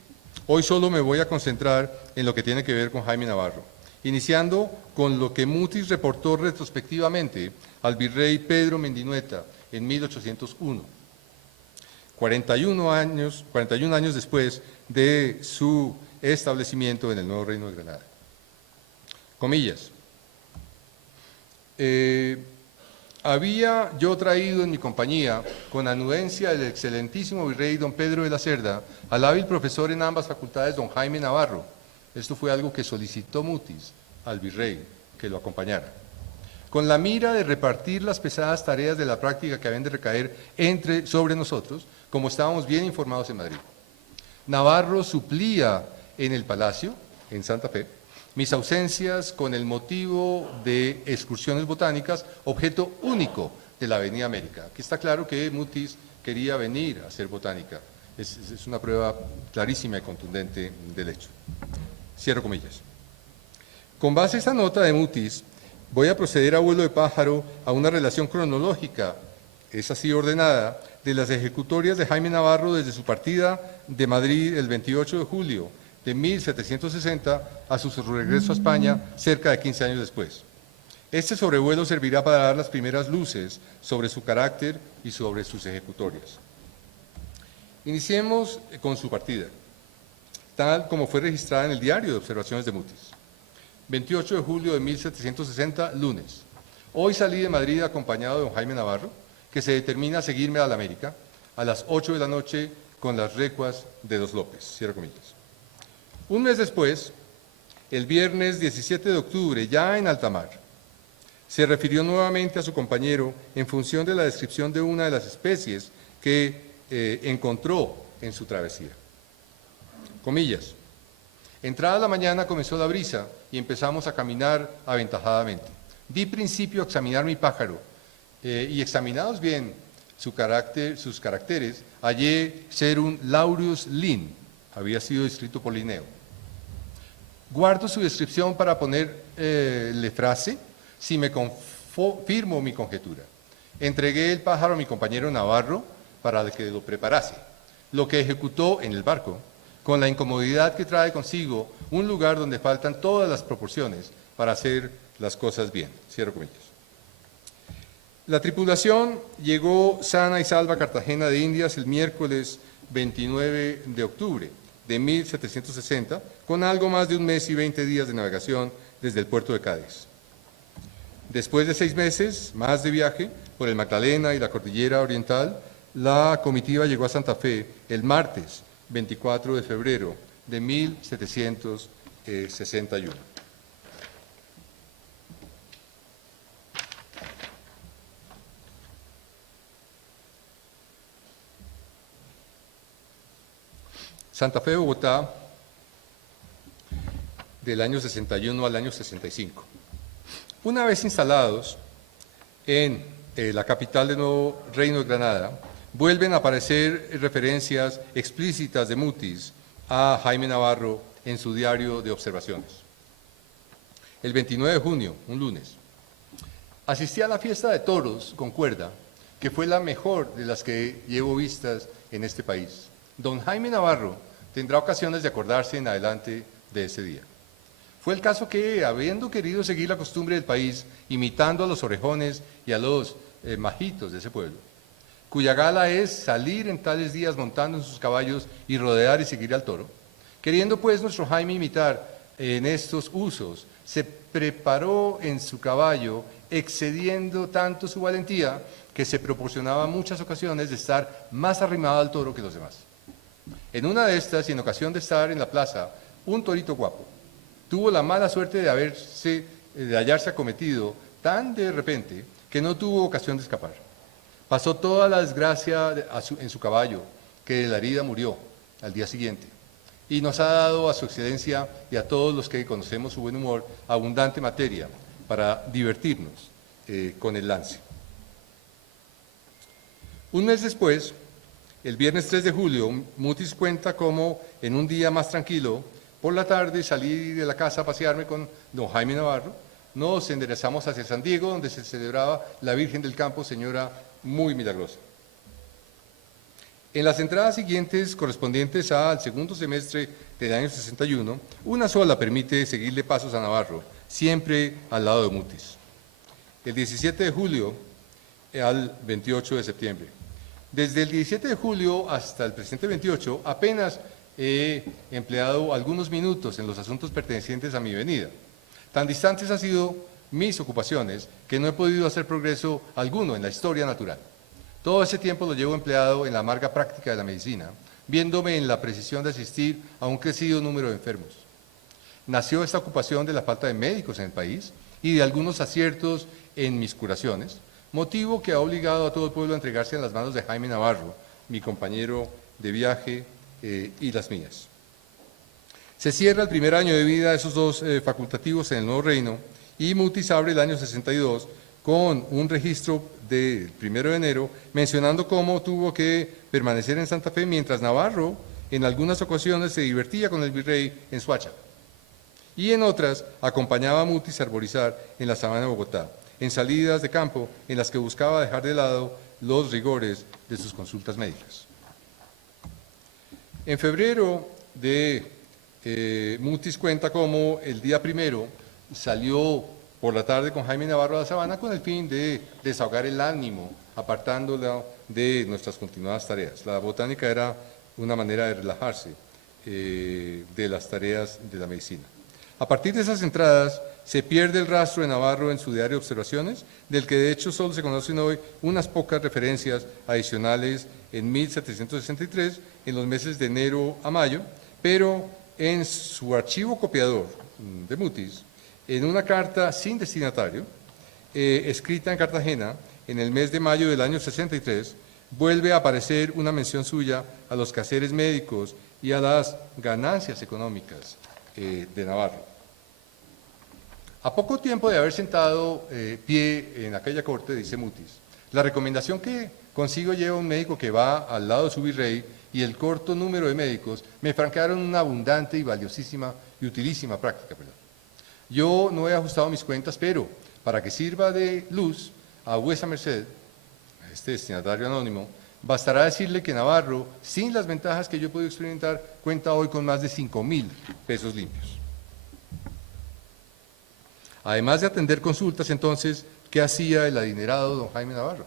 Hoy solo me voy a concentrar en lo que tiene que ver con Jaime Navarro, iniciando con lo que Mutis reportó retrospectivamente al virrey Pedro Mendinueta en 1801, 41 años después de su establecimiento en el Nuevo Reino de Granada. Comillas. Había yo traído en mi compañía, con anuencia del excelentísimo virrey don Pedro de la Cerda, al hábil profesor en ambas facultades don Jaime Navarro. Esto fue algo que solicitó Mutis al virrey, que lo acompañara, con la mira de repartir las pesadas tareas de la práctica que habían de recaer sobre nosotros, como estábamos bien informados en Madrid. Navarro suplía en el Palacio, en Santa Fe, mis ausencias con el motivo de excursiones botánicas, objeto único de la Avenida América. Aquí está claro que Mutis quería venir a hacer botánica. Es una prueba clarísima y contundente del hecho. Cierro comillas. Con base a esta nota de Mutis, voy a proceder a vuelo de pájaro a una relación cronológica, es así ordenada, de las ejecutorias de Jaime Navarro desde su partida de Madrid el 28 de julio de 1760 a su regreso a España cerca de 15 años después. Este sobrevuelo servirá para dar las primeras luces sobre su carácter y sobre sus ejecutorias. Iniciemos con su partida, tal como fue registrada en el diario de observaciones de Mutis. 28 de julio de 1760, lunes. Hoy salí de Madrid acompañado de don Jaime Navarro, que se determina a seguirme a la América a las 8 de la noche con las recuas de Dos López. Cierro comillas. Un mes después, el viernes 17 de octubre, ya en alta mar, se refirió nuevamente a su compañero en función de la descripción de una de las especies que encontró en su travesía. Comillas. Entrada la mañana comenzó la brisa y empezamos a caminar aventajadamente. Di principio a examinar mi pájaro y examinados bien sus caracteres, hallé ser un Laureus lin, había sido descrito por Linneo. Guardo su descripción para ponerle frase si me confirmo mi conjetura. Entregué el pájaro a mi compañero Navarro para que lo preparase, lo que ejecutó en el barco, con la incomodidad que trae consigo un lugar donde faltan todas las proporciones para hacer las cosas bien. Cierro comillas. La tripulación llegó sana y salva a Cartagena de Indias el miércoles 29 de octubre de 1760, con algo más de un mes y 20 días de navegación desde el puerto de Cádiz. Después de 6 meses más de viaje por el Magdalena y la Cordillera Oriental, la comitiva llegó a Santa Fe el martes 24 de febrero de 1761. Santa Fe, Bogotá, del año 61 al año 65. Una vez instalados en la capital del nuevo Reino de Granada, vuelven a aparecer referencias explícitas de Mutis a Jaime Navarro en su diario de observaciones. El 29 de junio, un lunes, asistí a la fiesta de toros con cuerda, que fue la mejor de las que llevo vistas en este país. Don Jaime Navarro tendrá ocasiones de acordarse en adelante de ese día. Fue el caso que, habiendo querido seguir la costumbre del país, imitando a los orejones y a los majitos de ese pueblo, cuya gala es salir en tales días montando en sus caballos y rodear y seguir al toro, queriendo pues nuestro Jaime imitar en estos usos, se preparó en su caballo, excediendo tanto su valentía, que se proporcionaba muchas ocasiones de estar más arrimado al toro que los demás. En una de estas, y en ocasión de estar en la plaza, un torito guapo tuvo la mala suerte de hallarse acometido tan de repente que no tuvo ocasión de escapar. Pasó toda la desgracia en su caballo, que de la herida murió al día siguiente, y nos ha dado a su excelencia y a todos los que conocemos su buen humor abundante materia para divertirnos con el lance. Un mes después, el viernes 3 de julio, Mutis cuenta cómo en un día más tranquilo, por la tarde salí de la casa a pasearme con don Jaime Navarro, nos enderezamos hacia San Diego, donde se celebraba la Virgen del Campo, señora muy milagrosa. En las entradas siguientes, correspondientes al segundo semestre del año 61, una sola permite seguirle pasos a Navarro, siempre al lado de Mutis. El 17 de julio al 28 de septiembre. Desde el 17 de julio hasta el presente 28, apenas he empleado algunos minutos en los asuntos pertenecientes a mi venida. Tan distantes han sido mis ocupaciones que no he podido hacer progreso alguno en la historia natural. Todo ese tiempo lo llevo empleado en la amarga práctica de la medicina, viéndome en la precisión de asistir a un crecido número de enfermos. Nació esta ocupación de la falta de médicos en el país y de algunos aciertos en mis curaciones, motivo que ha obligado a todo el pueblo a entregarse en las manos de Jaime Navarro, mi compañero de viaje y las mías. Se cierra el primer año de vida de esos dos facultativos en el Nuevo Reino y Mutis abre el año 62 con un registro del 1 de enero mencionando cómo tuvo que permanecer en Santa Fe mientras Navarro en algunas ocasiones se divertía con el virrey en Suacha y en otras acompañaba a Mutis a arborizar en la sabana de Bogotá, en salidas de campo en las que buscaba dejar de lado los rigores de sus consultas médicas. En febrero Mutis cuenta cómo el día 1 salió por la tarde con Jaime Navarro a la sabana con el fin de desahogar el ánimo, apartándola de nuestras continuadas tareas. La botánica era una manera de relajarse de las tareas de la medicina. A partir de esas entradas, se pierde el rastro de Navarro en su diario de observaciones, del que de hecho solo se conocen hoy unas pocas referencias adicionales en 1763, en los meses de enero a mayo, pero en su archivo copiador de Mutis, en una carta sin destinatario, escrita en Cartagena en el mes de mayo del año 63, vuelve a aparecer una mención suya a los quehaceres médicos y a las ganancias económicas de Navarro. A poco tiempo de haber sentado pie en aquella corte, dice Mutis, la recomendación que consigo lleva un médico que va al lado de su virrey y el corto número de médicos me franquearon una abundante y valiosísima y utilísima práctica. Yo no he ajustado mis cuentas, pero para que sirva de luz a vuesa merced, a este destinatario anónimo, bastará decirle que Navarro, sin las ventajas que yo he podido experimentar, cuenta hoy con más de 5.000 pesos limpios. Además de atender consultas, entonces, ¿qué hacía el adinerado don Jaime Navarro?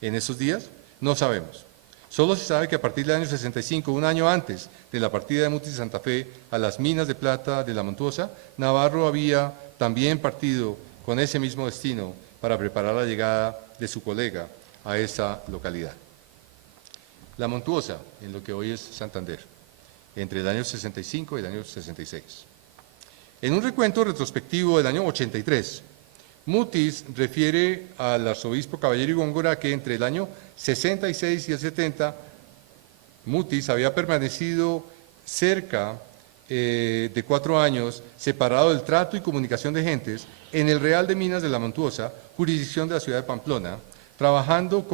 En esos días, no sabemos. Solo se sabe que a partir del año 65, un año antes de la partida de Mutis de Santa Fe a las minas de plata de la Montuosa, Navarro había también partido con ese mismo destino para preparar la llegada de su colega a esa localidad. La Montuosa, en lo que hoy es Santander, entre el año 65 y el año 66. En un recuento retrospectivo del año 83, Mutis refiere al arzobispo Caballero y Góngora que entre el año 66 y el 70, Mutis había permanecido cerca de 4 años separado del trato y comunicación de gentes en el Real de Minas de la Montuosa, jurisdicción de la ciudad de Pamplona, trabajando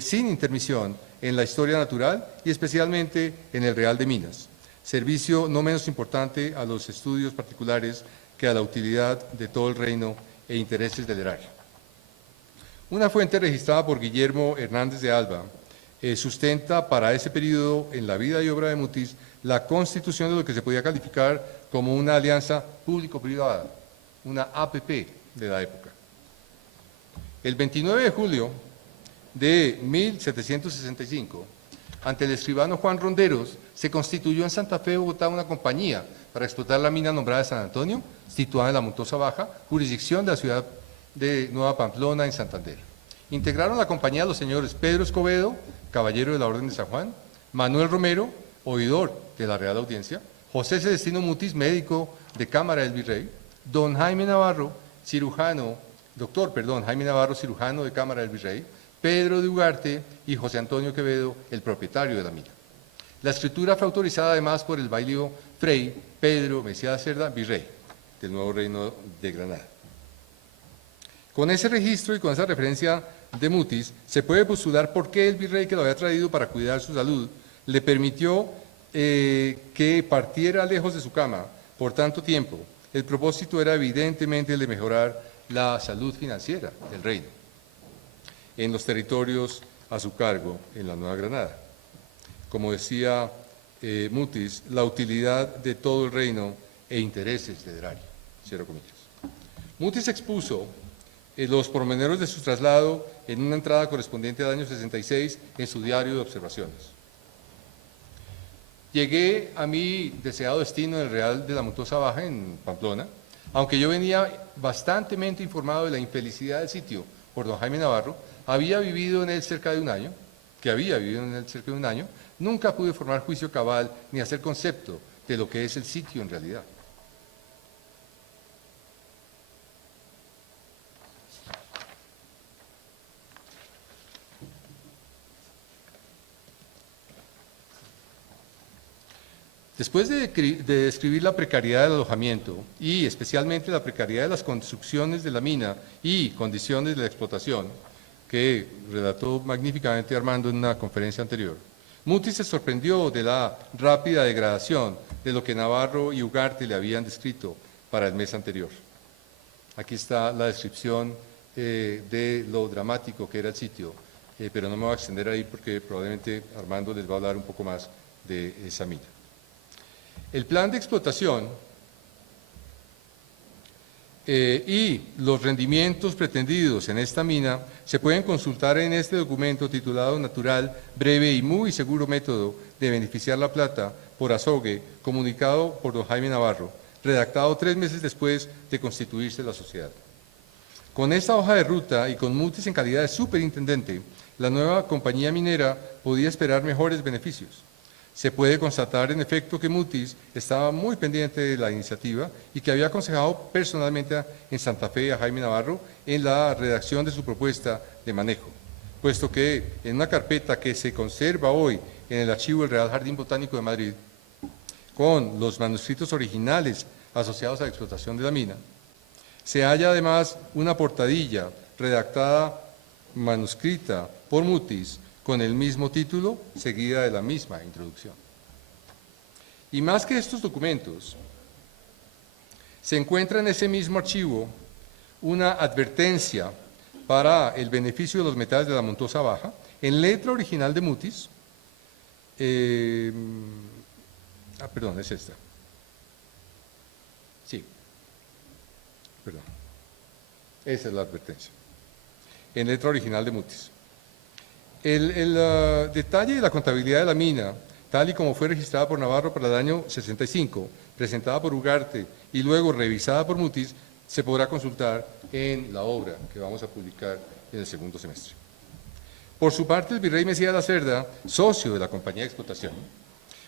sin intermisión en la historia natural y especialmente en el Real de Minas, servicio no menos importante a los estudios particulares que a la utilidad de todo el reino e intereses del erario. Una fuente registrada por Guillermo Hernández de Alba sustenta para ese periodo en la vida y obra de Mutis la constitución de lo que se podía calificar como una alianza público-privada, una APP de la época. El 29 de julio de 1765, ante el escribano Juan Ronderos, se constituyó en Santa Fe, Bogotá, una compañía para explotar la mina nombrada de San Antonio, situada en la Montuosa Baja, jurisdicción de la ciudad de Nueva Pamplona, en Santander. Integraron la compañía los señores Pedro Escobedo, caballero de la Orden de San Juan, Manuel Romero, oidor de la Real Audiencia, José Celestino Mutis, médico de Cámara del Virrey, don Jaime Navarro, Jaime Navarro, cirujano de Cámara del Virrey, Pedro de Ugarte y José Antonio Quevedo, el propietario de la mina. La escritura fue autorizada además por el bailío Frei Pedro Messiá Cerda, virrey del nuevo reino de Granada. Con ese registro y con esa referencia de Mutis, se puede postular por qué el virrey que lo había traído para cuidar su salud le permitió que partiera lejos de su cama por tanto tiempo. El propósito era evidentemente el de mejorar la salud financiera del reino en los territorios a su cargo en la Nueva Granada. Como decía Mutis, la utilidad de todo el reino e intereses del erario, cierro comillas. Mutis expuso los pormenores de su traslado en una entrada correspondiente al año 66 en su diario de observaciones. Llegué a mi deseado destino en el Real de la Montuosa Baja, en Pamplona, aunque yo venía bastantemente informado de la infelicidad del sitio por don Jaime Navarro, había vivido en él cerca de un año, nunca pude formar juicio cabal ni hacer concepto de lo que es el sitio en realidad. Después de describir la precariedad del alojamiento y especialmente la precariedad de las construcciones de la mina y condiciones de la explotación, que relató magníficamente Armando en una conferencia anterior, Mutis se sorprendió de la rápida degradación de lo que Navarro y Ugarte le habían descrito para el mes anterior. Aquí está la descripción de lo dramático que era el sitio, pero no me voy a extender ahí porque probablemente Armando les va a hablar un poco más de esa mina. El plan de explotación y los rendimientos pretendidos en esta mina se pueden consultar en este documento titulado Natural, breve y muy seguro método de beneficiar la plata por azogue, comunicado por don Jaime Navarro, redactado 3 meses después de constituirse la sociedad. Con esta hoja de ruta y con Mutis en calidad de superintendente, la nueva compañía minera podía esperar mejores beneficios. Se puede constatar en efecto que Mutis estaba muy pendiente de la iniciativa y que había aconsejado personalmente en Santa Fe a Jaime Navarro en la redacción de su propuesta de manejo, puesto que en una carpeta que se conserva hoy en el archivo del Real Jardín Botánico de Madrid, con los manuscritos originales asociados a la explotación de la mina, se halla además una portadilla redactada, manuscrita por Mutis, con el mismo título, seguida de la misma introducción. Y más que estos documentos, se encuentra en ese mismo archivo una advertencia para el beneficio de los metales de la Montuosa Baja, en letra original de Mutis. Perdón, es esta. Sí, perdón. Esa es la advertencia, en letra original de Mutis. El detalle de la contabilidad de la mina, tal y como fue registrada por Navarro para el año 65, presentada por Ugarte y luego revisada por Mutis, se podrá consultar en la obra que vamos a publicar en el segundo semestre. Por su parte, el virrey Mesías Lacerda, socio de la compañía de explotación,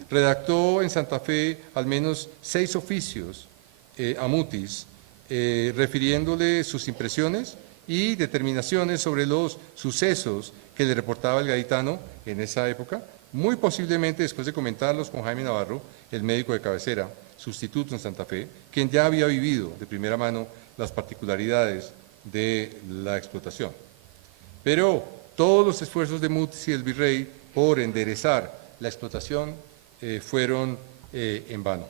redactó en Santa Fe al menos 6 oficios a Mutis, refiriéndole sus impresiones y determinaciones sobre los sucesos que le reportaba el gaditano en esa época, muy posiblemente después de comentarlos con Jaime Navarro, el médico de cabecera, sustituto en Santa Fe, quien ya había vivido de primera mano las particularidades de la explotación. Pero todos los esfuerzos de Mutis y del virrey por enderezar la explotación fueron en vano.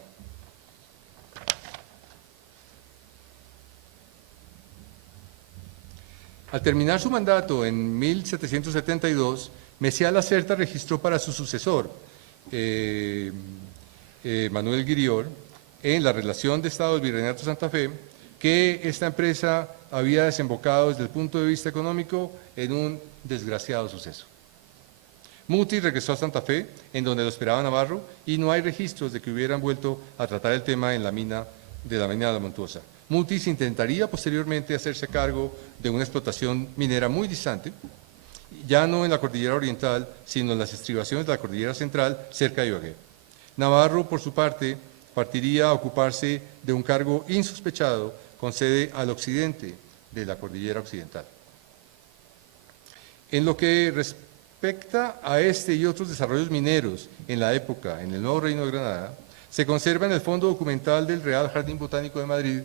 Al terminar su mandato en 1772, Mesías Lacerda registró para su sucesor, Manuel Guirior, en la relación de Estado del Virreinato de Santa Fe, que esta empresa había desembocado desde el punto de vista económico en un desgraciado suceso. Mutis regresó a Santa Fe, en donde lo esperaba Navarro, y no hay registros de que hubieran vuelto a tratar el tema en la mina de la Montuosa. Mutis intentaría posteriormente hacerse cargo de una explotación minera muy distante, ya no en la cordillera oriental, sino en las estribaciones de la cordillera central, cerca de Ibagué. Navarro, por su parte, partiría a ocuparse de un cargo insospechado con sede al occidente de la cordillera occidental. En lo que respecta a este y otros desarrollos mineros en la época en el Nuevo Reino de Granada, se conserva en el fondo documental del Real Jardín Botánico de Madrid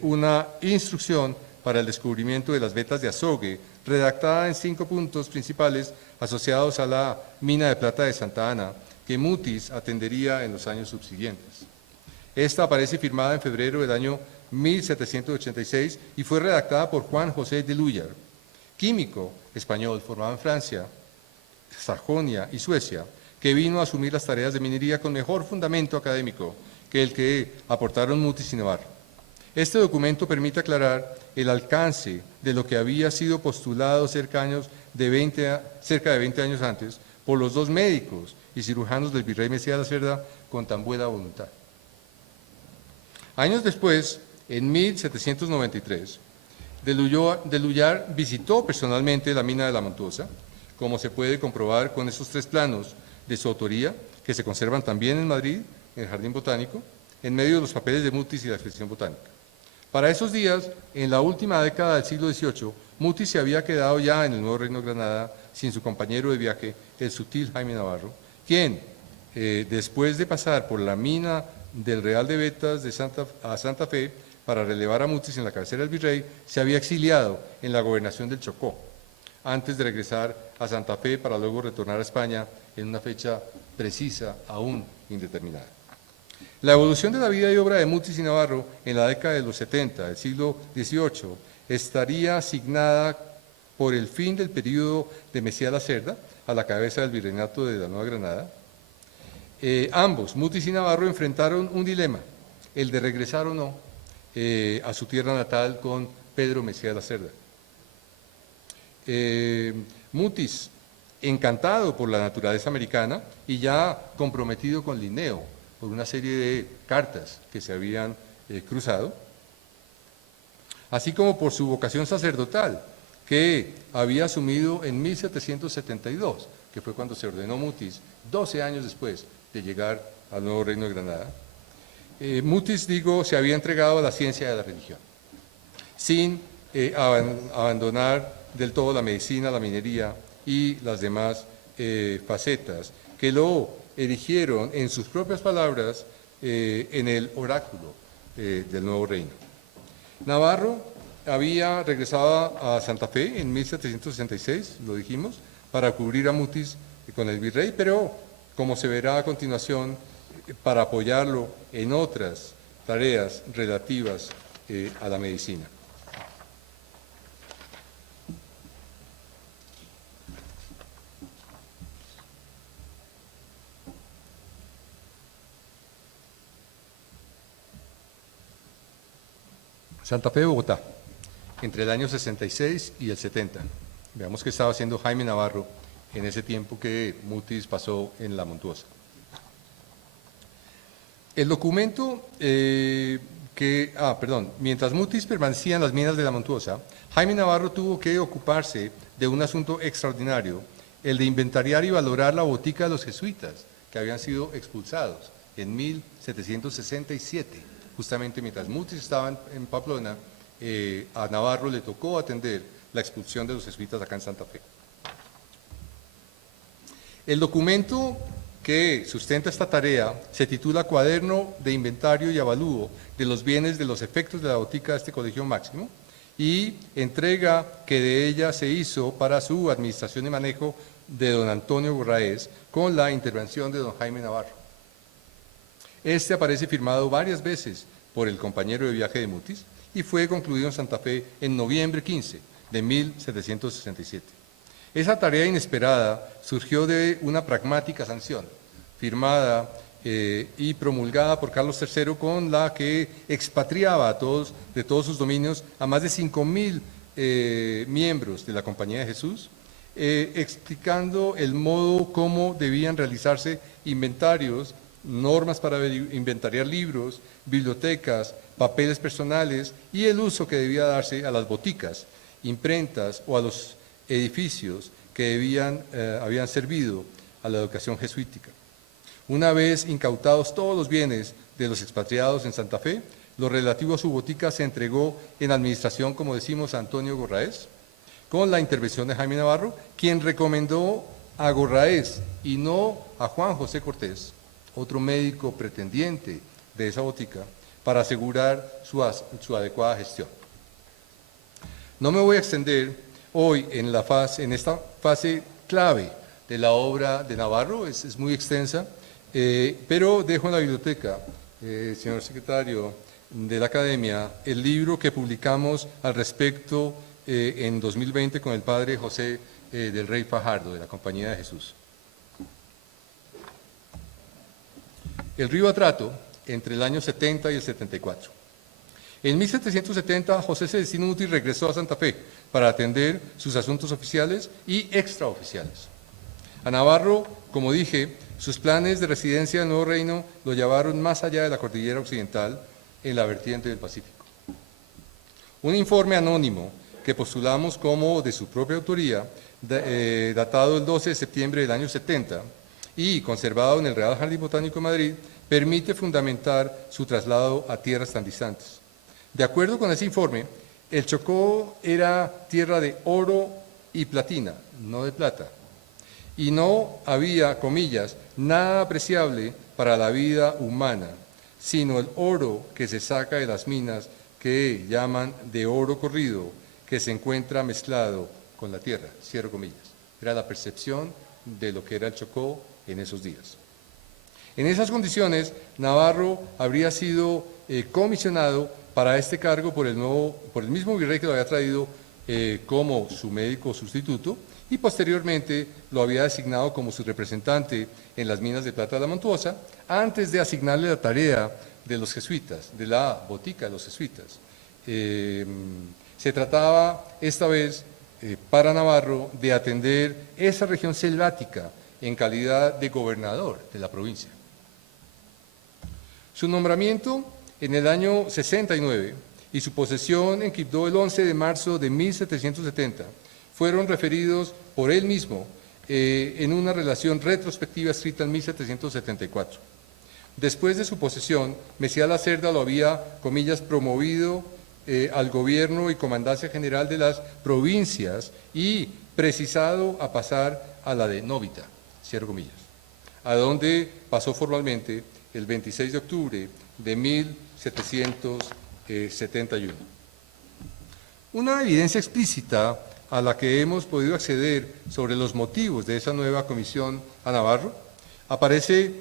una instrucción para el descubrimiento de las vetas de azogue, redactada en 5 puntos principales asociados a la mina de plata de Santa Ana, que Mutis atendería en los años subsiguientes. Esta aparece firmada en febrero del año 1786 y fue redactada por Juan José de Lúyar, químico español formado en Francia, Sajonia y Suecia, que vino a asumir las tareas de minería con mejor fundamento académico que el que aportaron Mutis y Navarro. Este documento permite aclarar el alcance de lo que había sido postulado cerca de 20 años antes por los 2 médicos y cirujanos del virrey Mesías Lacerda con tan buena voluntad. Años después, en 1793, de Lúyar visitó personalmente la mina de la Montuosa, como se puede comprobar con esos 3 planos de su autoría, que se conservan también en Madrid, en el Jardín Botánico, en medio de los papeles de Mutis y la expedición botánica. Para esos días, en la última década del siglo XVIII, Mutis se había quedado ya en el Nuevo Reino de Granada sin su compañero de viaje, el sutil Jaime Navarro, quien, después de pasar por la mina del Real de Vetas a Santa Fe para relevar a Mutis en la cabecera del virrey, se había exiliado en la gobernación del Chocó, antes de regresar a Santa Fe para luego retornar a España en una fecha precisa, aún indeterminada. La evolución de la vida y obra de Mutis y Navarro en la década de los 70 del siglo XVIII estaría asignada por el fin del periodo de Mesías Lacerda a la cabeza del Virreinato de la Nueva Granada. Ambos, Mutis y Navarro, enfrentaron un dilema, el de regresar o no a su tierra natal con Pedro Mesías Lacerda. Mutis, encantado por la naturaleza americana y ya comprometido con Linneo por una serie de cartas que se habían cruzado, así como por su vocación sacerdotal, que había asumido en 1772, que fue cuando se ordenó Mutis, 12 años después de llegar al Nuevo Reino de Granada. Mutis, se había entregado a la ciencia de la religión, sin abandonar del todo la medicina, la minería y las demás facetas que lo erigieron en sus propias palabras en el oráculo del nuevo reino. Navarro había regresado a Santa Fe en 1766, lo dijimos, para cubrir a Mutis con el virrey, pero como se verá a continuación, para apoyarlo en otras tareas relativas a la medicina. Santa Fe de Bogotá, entre el año 66 y el 70. Veamos qué estaba haciendo Jaime Navarro en ese tiempo que Mutis pasó en La Montuosa. El documento mientras Mutis permanecía en las minas de La Montuosa, Jaime Navarro tuvo que ocuparse de un asunto extraordinario, el de inventariar y valorar la botica de los jesuitas, que habían sido expulsados en 1767. Justamente mientras Mutis estaba en Pamplona, a Navarro le tocó atender la expulsión de los jesuitas acá en Santa Fe. El documento que sustenta esta tarea se titula Cuaderno de Inventario y Avalúo de los Bienes de los Efectos de la Botica de este Colegio Máximo, y entrega que de ella se hizo para su administración y manejo de don Antonio Gorraez, con la intervención de don Jaime Navarro. Este aparece firmado varias veces por el compañero de viaje de Mutis y fue concluido en Santa Fe en noviembre 15 de 1767. Esa tarea inesperada surgió de una pragmática sanción firmada y promulgada por Carlos III, con la que expatriaba de todos sus dominios a más de 5.000 miembros de la Compañía de Jesús, explicando el modo como debían realizarse inventarios, normas para inventariar libros, bibliotecas, papeles personales y el uso que debía darse a las boticas, imprentas o a los edificios que habían servido a la educación jesuítica. Una vez incautados todos los bienes de los expatriados en Santa Fe, lo relativo a su botica se entregó en administración, como decimos, a Antonio Gorraez, con la intervención de Jaime Navarro, quien recomendó a Gorraez y no a Juan José Cortés, otro médico pretendiente de esa botica, para asegurar su adecuada gestión. No me voy a extender hoy en esta fase clave de la obra de Navarro, es muy extensa, pero dejo en la biblioteca, señor secretario de la Academia, el libro que publicamos al respecto en 2020 con el padre José del Rey Fajardo, de la Compañía de Jesús. El río Atrato, entre el año 70 y el 74. En 1770, José Celestino Mutis regresó a Santa Fe para atender sus asuntos oficiales y extraoficiales. A Navarro, como dije, sus planes de residencia en el Nuevo Reino lo llevaron más allá de la cordillera occidental, en la vertiente del Pacífico. Un informe anónimo que postulamos como de su propia autoría, datado el 12 de septiembre del año 70 y conservado en el Real Jardín Botánico de Madrid, permite fundamentar su traslado a tierras tan distantes. De acuerdo con ese informe, el Chocó era tierra de oro y platina, no de plata, y no había, comillas, nada apreciable para la vida humana, sino el oro que se saca de las minas que llaman de oro corrido, que se encuentra mezclado con la tierra, cierro comillas. Era la percepción de lo que era el Chocó en esos días. En esas condiciones, Navarro habría sido comisionado para este cargo por el mismo virrey que lo había traído como su médico sustituto, y posteriormente lo había designado como su representante en las minas de plata de La Montuosa, antes de asignarle la tarea de los jesuitas, de la botica de los jesuitas. Se trataba esta vez para Navarro de atender esa región selvática en calidad de gobernador de la provincia. Su nombramiento en el año 69 y su posesión en Quibdó el 11 de marzo de 1770 fueron referidos por él mismo en una relación retrospectiva escrita en 1774. Después de su posesión, Mesía Lacerda lo había, comillas, promovido al gobierno y comandancia general de las provincias y precisado a pasar a la de Novita, cierro comillas. a donde pasó formalmente el 26 de octubre de 1771. Una evidencia explícita a la que hemos podido acceder sobre los motivos de esa nueva comisión a Navarro aparece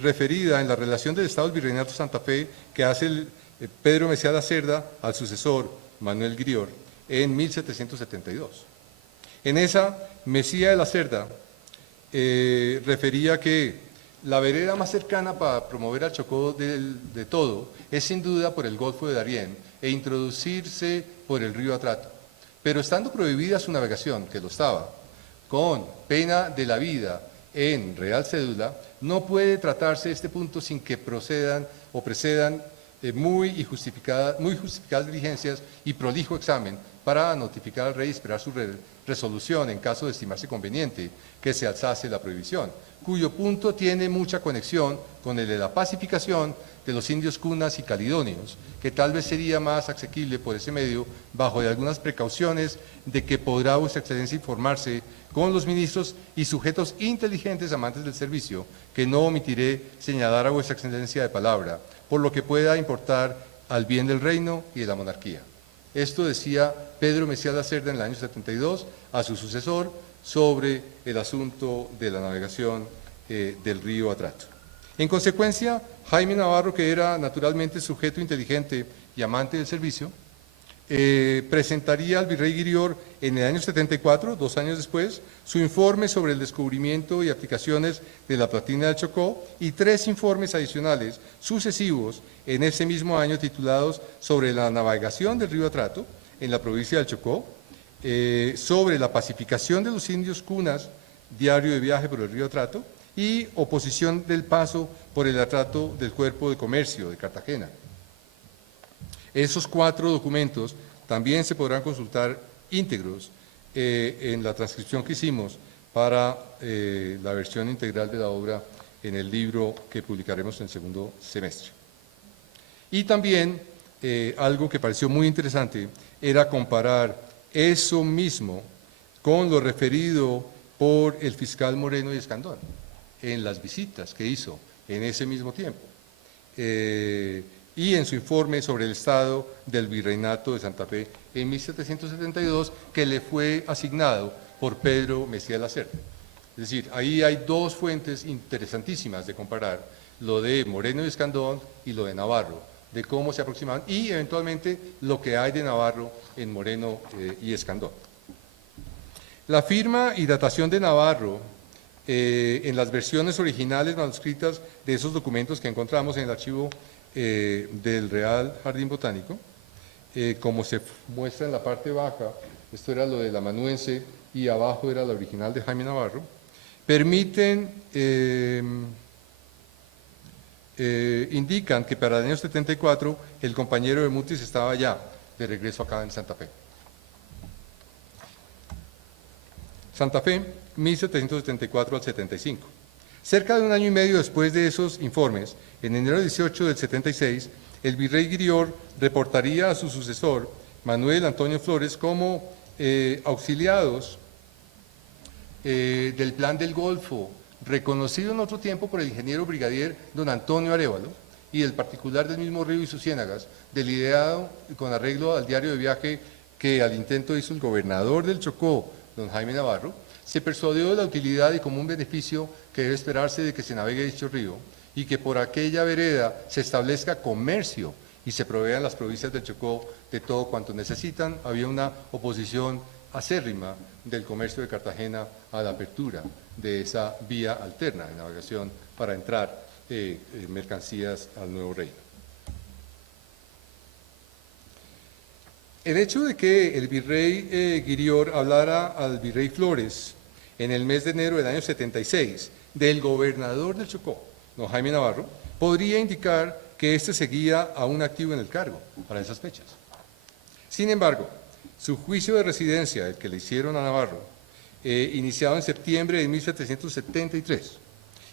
referida en la relación del Estado del Virreinato de Santa Fe que hace Pedro Messiá Lacerda al sucesor Manuel Grior en 1772. En esa, Messiá de Lacerda refería que la vereda más cercana para promover al Chocó de todo es sin duda por el Golfo de Darién e introducirse por el río Atrato. Pero estando prohibida su navegación, que lo estaba, con pena de la vida en Real Cédula, no puede tratarse este punto sin que procedan o precedan muy justificadas diligencias y prolijo examen para notificar al rey y esperar su resolución en caso de estimarse conveniente que se alzase la prohibición, cuyo punto tiene mucha conexión con el de la pacificación de los indios cunas y calidonios, que tal vez sería más asequible por ese medio, bajo de algunas precauciones de que podrá vuestra excelencia informarse con los ministros y sujetos inteligentes amantes del servicio, que no omitiré señalar a vuestra excelencia de palabra, por lo que pueda importar al bien del reino y de la monarquía. Esto decía Pedro Messiá Lacerda en el año 72 a su sucesor sobre el asunto de la navegación del río Atrato. En consecuencia, Jaime Navarro, que era naturalmente sujeto inteligente y amante del servicio, presentaría al virrey Grior en el año 74, 2 años después, su informe sobre el descubrimiento y aplicaciones de la platina del Chocó y 3 informes adicionales sucesivos en ese mismo año titulados sobre la navegación del río Atrato en la provincia del Chocó, sobre la pacificación de los indios cunas, diario de viaje por el río Atrato, y oposición del paso por el Atrato del Cuerpo de Comercio de Cartagena. Esos 4 documentos también se podrán consultar íntegros en la transcripción que hicimos para la versión integral de la obra en el libro que publicaremos en el segundo semestre. Y también algo que pareció muy interesante era comparar eso mismo con lo referido por el fiscal Moreno y Escandón en las visitas que hizo en ese mismo tiempo y en su informe sobre el estado del Virreinato de Santa Fe en 1772 que le fue asignado por Pedro Messiá Lacerda. Es decir, ahí hay 2 fuentes interesantísimas de comparar, lo de Moreno y Escandón y lo de Navarro, de cómo se aproximaban y eventualmente lo que hay de Navarro en Moreno y Escandón. La firma y datación de Navarro en las versiones originales manuscritas de esos documentos que encontramos en el archivo del Real Jardín Botánico, como se muestra en la parte baja, esto era lo de la amanuense y abajo era la original de Jaime Navarro, permiten, indican que para el año 74 el compañero de Mutis estaba ya de regreso acá en Santa Fe. Santa Fe, 1774 al 75. Cerca de 1 año y medio después de esos informes, en enero 18 del 76, el virrey Grior reportaría a su sucesor, Manuel Antonio Flores, como auxiliados del Plan del Golfo, reconocido en otro tiempo por el ingeniero brigadier don Antonio Arévalo, y el particular del mismo río y sus ciénagas, delineado con arreglo al diario de viaje que al intento hizo el gobernador del Chocó, don Jaime Navarro, se persuadió de la utilidad y común beneficio que debe esperarse de que se navegue dicho río y que por aquella vereda se establezca comercio y se provean las provincias del Chocó de todo cuanto necesitan. Había una oposición acérrima del comercio de Cartagena a la apertura de esa vía alterna de navegación para entrar mercancías al nuevo reino. El hecho de que el virrey Grior hablara al virrey Flores en el mes de enero del año 76 del gobernador del Chocó, don Jaime Navarro, podría indicar que éste seguía aún activo en el cargo para esas fechas. Sin embargo, su juicio de residencia, el que le hicieron a Navarro, iniciado en septiembre de 1773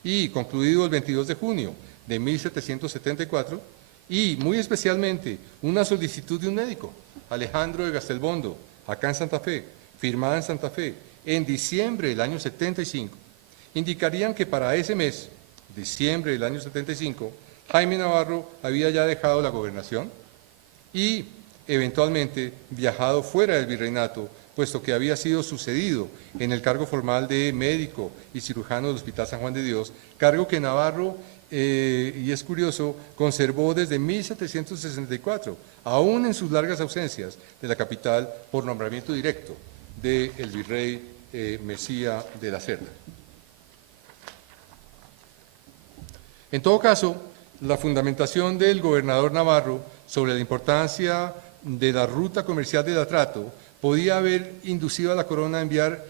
y concluido el 22 de junio de 1774, y muy especialmente una solicitud de un médico, Alejandro de Gastelbondo, acá en Santa Fe, firmada en Santa Fe, en diciembre del año 75, indicarían que para ese mes, diciembre del año 75, Jaime Navarro había ya dejado la gobernación y eventualmente viajado fuera del virreinato, puesto que había sido sucedido en el cargo formal de médico y cirujano del Hospital San Juan de Dios, cargo que Navarro, y es curioso, conservó desde 1764, aún en sus largas ausencias de la capital por nombramiento directo del virrey Mesía de la Cerda. En todo caso, la fundamentación del gobernador Navarro sobre la importancia de la ruta comercial del atrato podía haber inducido a la corona a enviar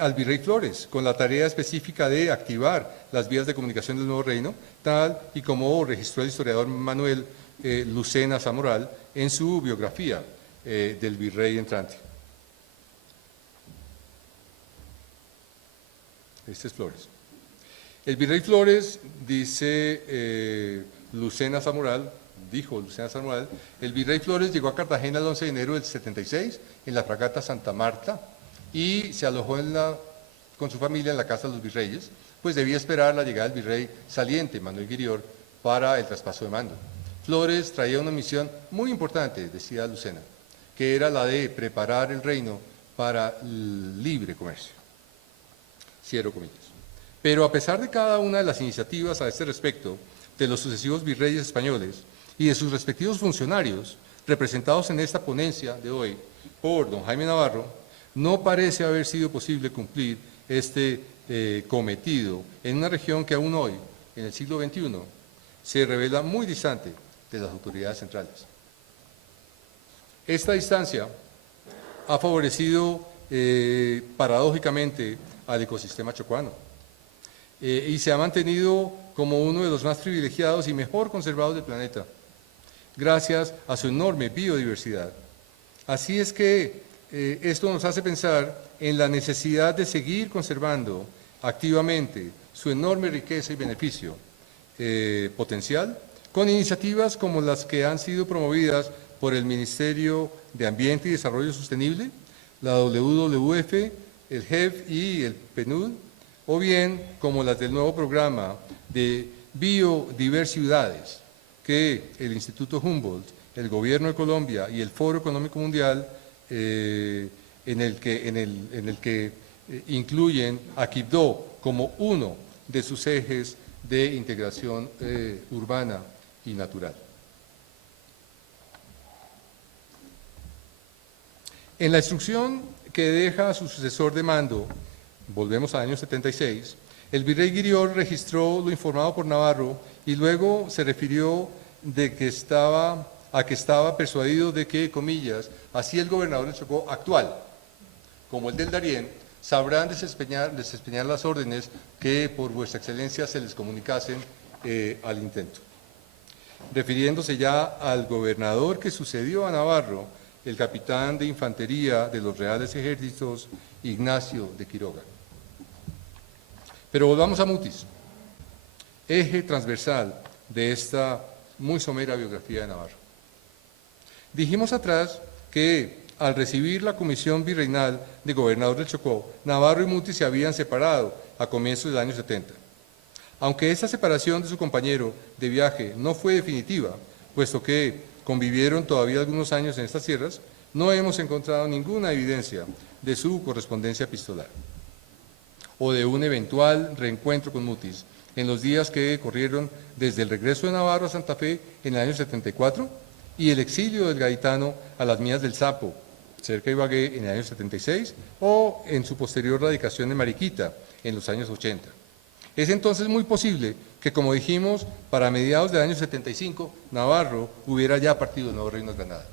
al virrey Flores con la tarea específica de activar las vías de comunicación del nuevo reino, tal y como registró el historiador Manuel Lucena Zamoral en su biografía del virrey entrante. Este es Flores. El virrey Flores, dice Lucena Zamoral, dijo Lucena Zamoral, el virrey Flores llegó a Cartagena el 11 de enero del 76 en la fragata Santa Marta y se alojó con su familia en la casa de los virreyes, pues debía esperar la llegada del virrey saliente, Manuel Guirior, para el traspaso de mando. Flores traía una misión muy importante, decía Lucena, que era la de preparar el reino para el libre comercio. Cierro comillas. Pero a pesar de cada una de las iniciativas a este respecto de los sucesivos virreyes españoles y de sus respectivos funcionarios, representados en esta ponencia de hoy por don Jaime Navarro, no parece haber sido posible cumplir este cometido en una región que aún hoy, en el siglo XXI, se revela muy distante de las autoridades centrales. Esta distancia ha favorecido paradójicamente al ecosistema chocuano y se ha mantenido como uno de los más privilegiados y mejor conservados del planeta, gracias a su enorme biodiversidad. Así es que esto nos hace pensar en la necesidad de seguir conservando activamente su enorme riqueza y beneficio potencial, con iniciativas como las que han sido promovidas por el Ministerio de Ambiente y Desarrollo Sostenible, la WWF, el GEF y el PNUD, o bien como las del nuevo programa de biodiversidades que el Instituto Humboldt, el Gobierno de Colombia y el Foro Económico Mundial, en el que incluyen a Quibdó como uno de sus ejes de integración urbana y natural. En la instrucción que deja a su sucesor de mando, volvemos al año 76, el virrey Guirior registró lo informado por Navarro y luego se refirió a que estaba persuadido de que, comillas, así el gobernador del Chocó actual, como el del Darién, sabrán desempeñar las órdenes que por vuestra excelencia se les comunicasen al intento. Refiriéndose ya al gobernador que sucedió a Navarro, el capitán de infantería de los Reales Ejércitos, Ignacio de Quiroga. Pero volvamos a Mutis, eje transversal de esta muy somera biografía de Navarro. Dijimos atrás que al recibir la comisión virreinal de gobernador del Chocó, Navarro y Mutis se habían separado a comienzos del año 70. Aunque esta separación de su compañero de viaje no fue definitiva, puesto que convivieron todavía algunos años en estas tierras, no hemos encontrado ninguna evidencia de su correspondencia epistolar o de un eventual reencuentro con Mutis en los días que corrieron desde el regreso de Navarro a Santa Fe en el año 74 y el exilio del gaditano a las Minas del Sapo, cerca de Ibagué, en el año 76, o en su posterior radicación en Mariquita, en los años 80. Es entonces muy posible que, como dijimos, para mediados del año 75, Navarro hubiera ya partido del Nuevo Reino de Granada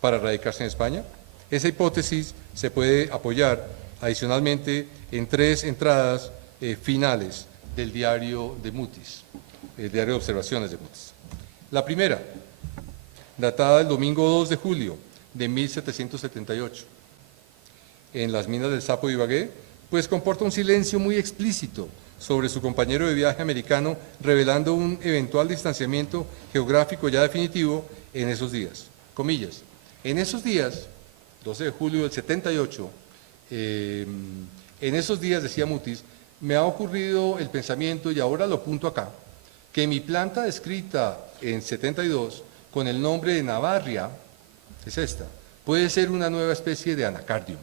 para radicarse en España. Esa hipótesis se puede apoyar adicionalmente en tres entradas finales del diario de Mutis, el diario de observaciones de Mutis. La primera, datada el domingo 2 de julio de 1778, en las Minas del Sapo de Ibagué, pues comporta un silencio muy explícito sobre su compañero de viaje americano, revelando un eventual distanciamiento geográfico ya definitivo en esos días. Comillas, en esos días, 12 de julio del 78, en esos días, decía Mutis, me ha ocurrido el pensamiento, y ahora lo apunto acá, que mi planta descrita en 72 con el nombre de Navarria, es esta, puede ser una nueva especie de anacardium.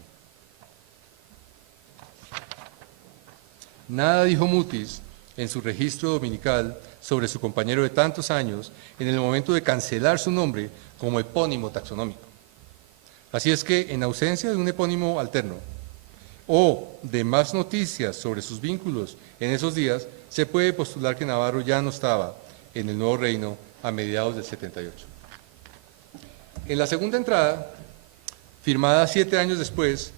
Nada dijo Mutis en su registro dominical sobre su compañero de tantos años en el momento de cancelar su nombre como epónimo taxonómico. Así es que, en ausencia de un epónimo alterno o de más noticias sobre sus vínculos en esos días, se puede postular que Navarro ya no estaba en el Nuevo Reino a mediados del 78. En la segunda entrada, firmada 7 años después,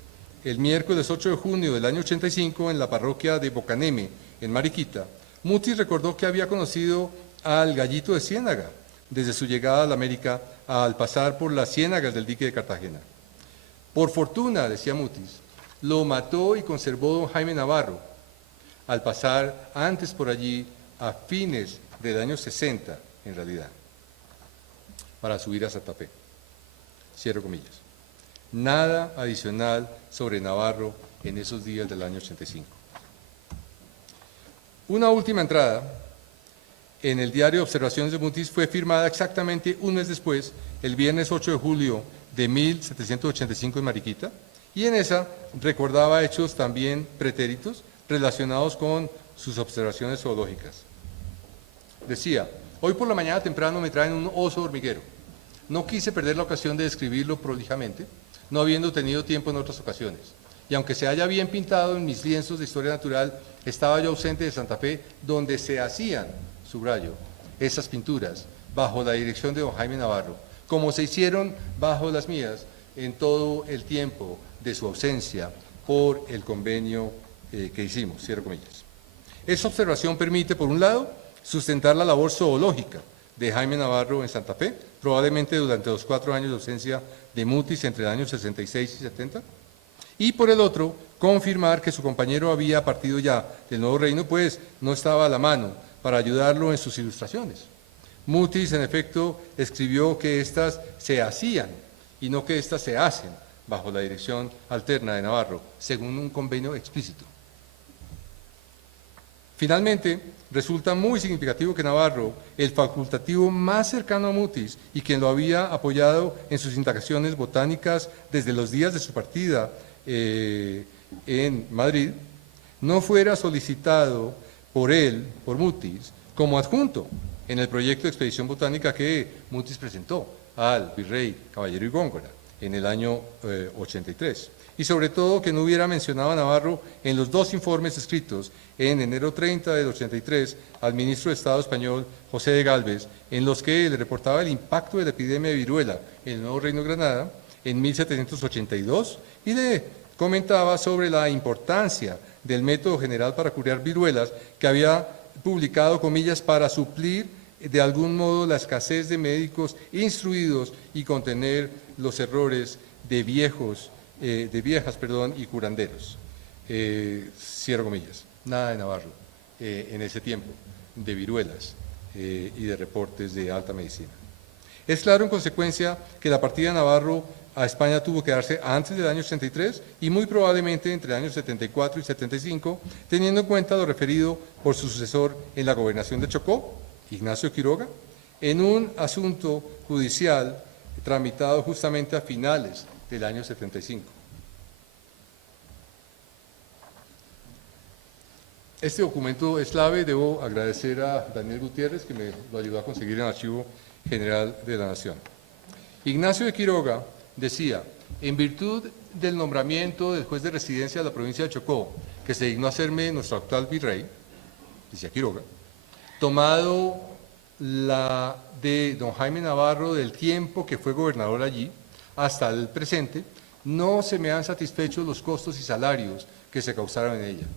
el miércoles 8 de junio del año 85, en la parroquia de Bocaneme, en Mariquita, Mutis recordó que había conocido al Gallito de Ciénaga desde su llegada a la América al pasar por las ciénagas del dique de Cartagena. Por fortuna, decía Mutis, lo mató y conservó don Jaime Navarro, al pasar antes por allí a fines del año 60, en realidad, para subir a Santa Fe. Cierro comillas. Nada adicional sobre Navarro en esos días del año 85. Una última entrada en el diario Observaciones de Mutis fue firmada exactamente un mes después, el viernes 8 de julio de 1785 en Mariquita, y en esa recordaba hechos también pretéritos relacionados con sus observaciones zoológicas. Decía: hoy por la mañana temprano me traen un oso hormiguero. No quise perder la ocasión de describirlo prolijamente, no habiendo tenido tiempo en otras ocasiones. Y aunque se haya bien pintado en mis lienzos de historia natural, estaba yo ausente de Santa Fe, donde se hacían, subrayo, esas pinturas, bajo la dirección de don Jaime Navarro, como se hicieron bajo las mías en todo el tiempo de su ausencia por el convenio que hicimos, cierro comillas. Esa observación permite, por un lado, sustentar la labor zoológica de Jaime Navarro en Santa Fe, probablemente durante los 4 años de ausencia de Mutis entre el año 66 y 70, y por el otro, confirmar que su compañero había partido ya del Nuevo Reino, pues no estaba a la mano para ayudarlo en sus ilustraciones. Mutis, en efecto, escribió que éstas se hacían y no que éstas se hacen bajo la dirección alterna de Navarro, según un convenio explícito. Finalmente, resulta muy significativo que Navarro, el facultativo más cercano a Mutis y quien lo había apoyado en sus indagaciones botánicas desde los días de su partida en Madrid, no fuera solicitado por él, por Mutis, como adjunto en el proyecto de expedición botánica que Mutis presentó al virrey Caballero y Góngora en el año 83. Y sobre todo que no hubiera mencionado a Navarro en los 2 informes escritos en enero 30 del 83 al ministro de Estado español José de Gálvez, en los que le reportaba el impacto de la epidemia de viruela en el Nuevo Reino de Granada en 1782 y le comentaba sobre la importancia del método general para curar viruelas que había publicado, comillas, para suplir de algún modo la escasez de médicos instruidos y contener los errores de viejas y curanderos. Cierro comillas. Nada de Navarro en ese tiempo, de viruelas y de reportes de alta medicina. Es claro, en consecuencia, que la partida de Navarro a España tuvo que darse antes del año 83 y muy probablemente entre el año 74 y 75, teniendo en cuenta lo referido por su sucesor en la gobernación de Chocó, Ignacio Quiroga, en un asunto judicial tramitado justamente a finales del año 75. Este documento es clave, debo agradecer a Daniel Gutiérrez, que me lo ayudó a conseguir en el Archivo General de la Nación. Ignacio de Quiroga decía: en virtud del nombramiento del juez de residencia de la provincia de Chocó, que se dignó a hacerme nuestro actual virrey, decía Quiroga, tomado la de don Jaime Navarro del tiempo que fue gobernador allí hasta el presente, no se me han satisfecho los costos y salarios que se causaron en ella.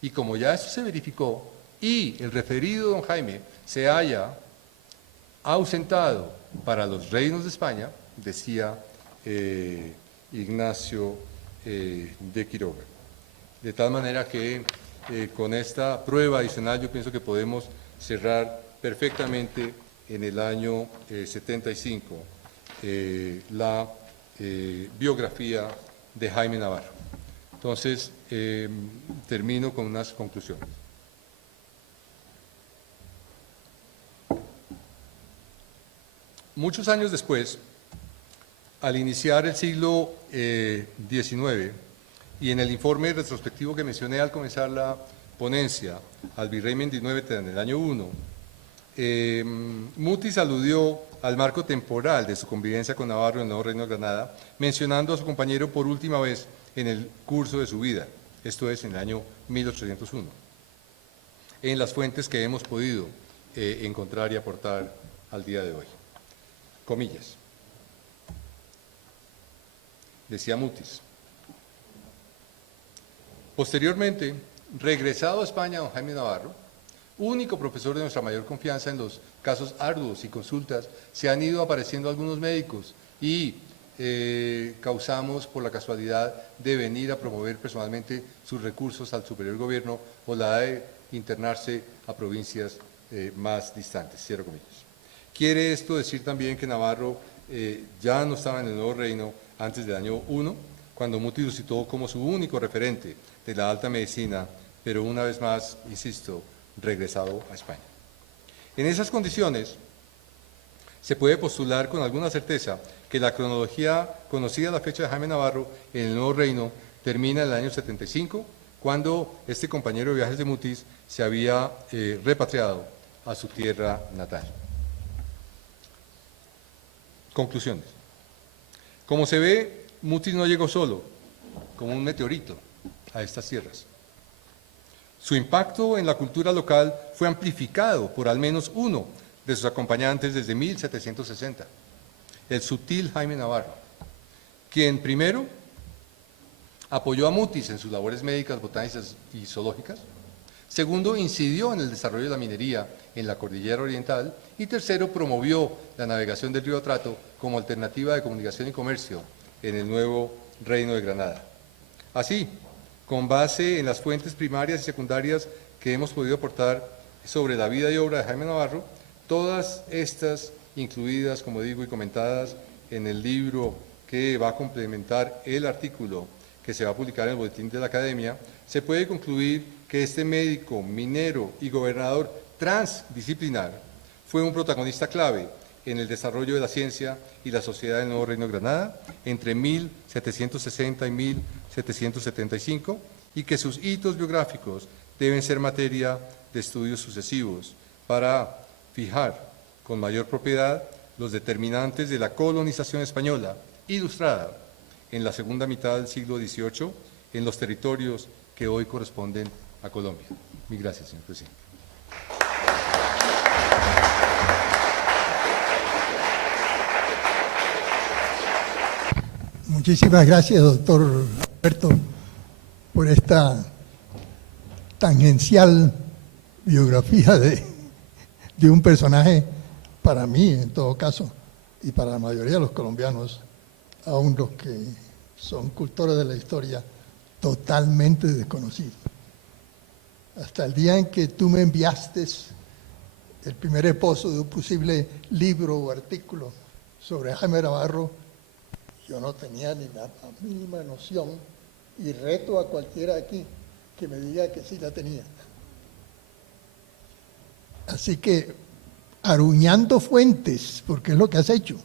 Y como ya eso se verificó y el referido don Jaime se haya ausentado para los reinos de España, decía Ignacio de Quiroga. De tal manera que con esta prueba adicional yo pienso que podemos cerrar perfectamente en el año 75 la biografía de Jaime Navarro. Entonces, termino con unas conclusiones. Muchos años después, al iniciar el siglo XIX, y en el informe retrospectivo que mencioné al comenzar la ponencia, al virrey Mendívnueva en el año 1, Mutis aludió al marco temporal de su convivencia con Navarro en el Nuevo Reino de Granada, mencionando a su compañero por última vez en el curso de su vida, esto es en el año 1801, en las fuentes que hemos podido encontrar y aportar al día de hoy. Comillas. Decía Mutis. Posteriormente, regresado a España don Jaime Navarro, único profesor de nuestra mayor confianza en los casos arduos y consultas, se han ido apareciendo algunos médicos y causamos por la casualidad de venir a promover personalmente sus recursos al superior gobierno o la de internarse a provincias más distantes. Cierro comillas. Quiere esto decir también que Navarro ya no estaba en el Nuevo Reino antes del año 1, cuando Mutis lo citó como su único referente de la alta medicina, pero una vez más, insisto, regresado a España. En esas condiciones, se puede postular con alguna certeza que la cronología conocida a la fecha de Jaime Navarro en el Nuevo Reino termina en el año 75, cuando este compañero de viajes de Mutis se había repatriado a su tierra natal. Conclusiones. Como se ve, Mutis no llegó solo, como un meteorito, a estas tierras. Su impacto en la cultura local fue amplificado por al menos uno de sus acompañantes desde 1760, el sutil Jaime Navarro, quien primero apoyó a Mutis en sus labores médicas, botánicas y zoológicas, segundo, incidió en el desarrollo de la minería en la cordillera oriental y tercero, promovió la navegación del río Atrato como alternativa de comunicación y comercio en el nuevo Reino de Granada. Así, con base en las fuentes primarias y secundarias que hemos podido aportar sobre la vida y obra de Jaime Navarro, todas estas incluidas, como digo, y comentadas en el libro que va a complementar el artículo que se va a publicar en el Boletín de la Academia, se puede concluir que este médico, minero y gobernador transdisciplinar fue un protagonista clave en el desarrollo de la ciencia y la sociedad del Nuevo Reino de Granada entre 1760 y 1775 y que sus hitos biográficos deben ser materia de estudios sucesivos para fijar con mayor propiedad los determinantes de la colonización española ilustrada en la segunda mitad del siglo XVIII en los territorios que hoy corresponden a Colombia. Mil gracias, señor presidente. Muchísimas gracias, doctor Alberto, por esta tangencial biografía de un personaje, para mí en todo caso, y para la mayoría de los colombianos, aún los que son cultores de la historia, totalmente desconocido. Hasta el día en que tú me enviaste el primer esbozo de un posible libro o artículo sobre Jaime Navarro, yo no tenía ni la mínima noción y reto a cualquiera aquí que me diga que sí la tenía. Así que, aruñando fuentes, porque es lo que has hecho,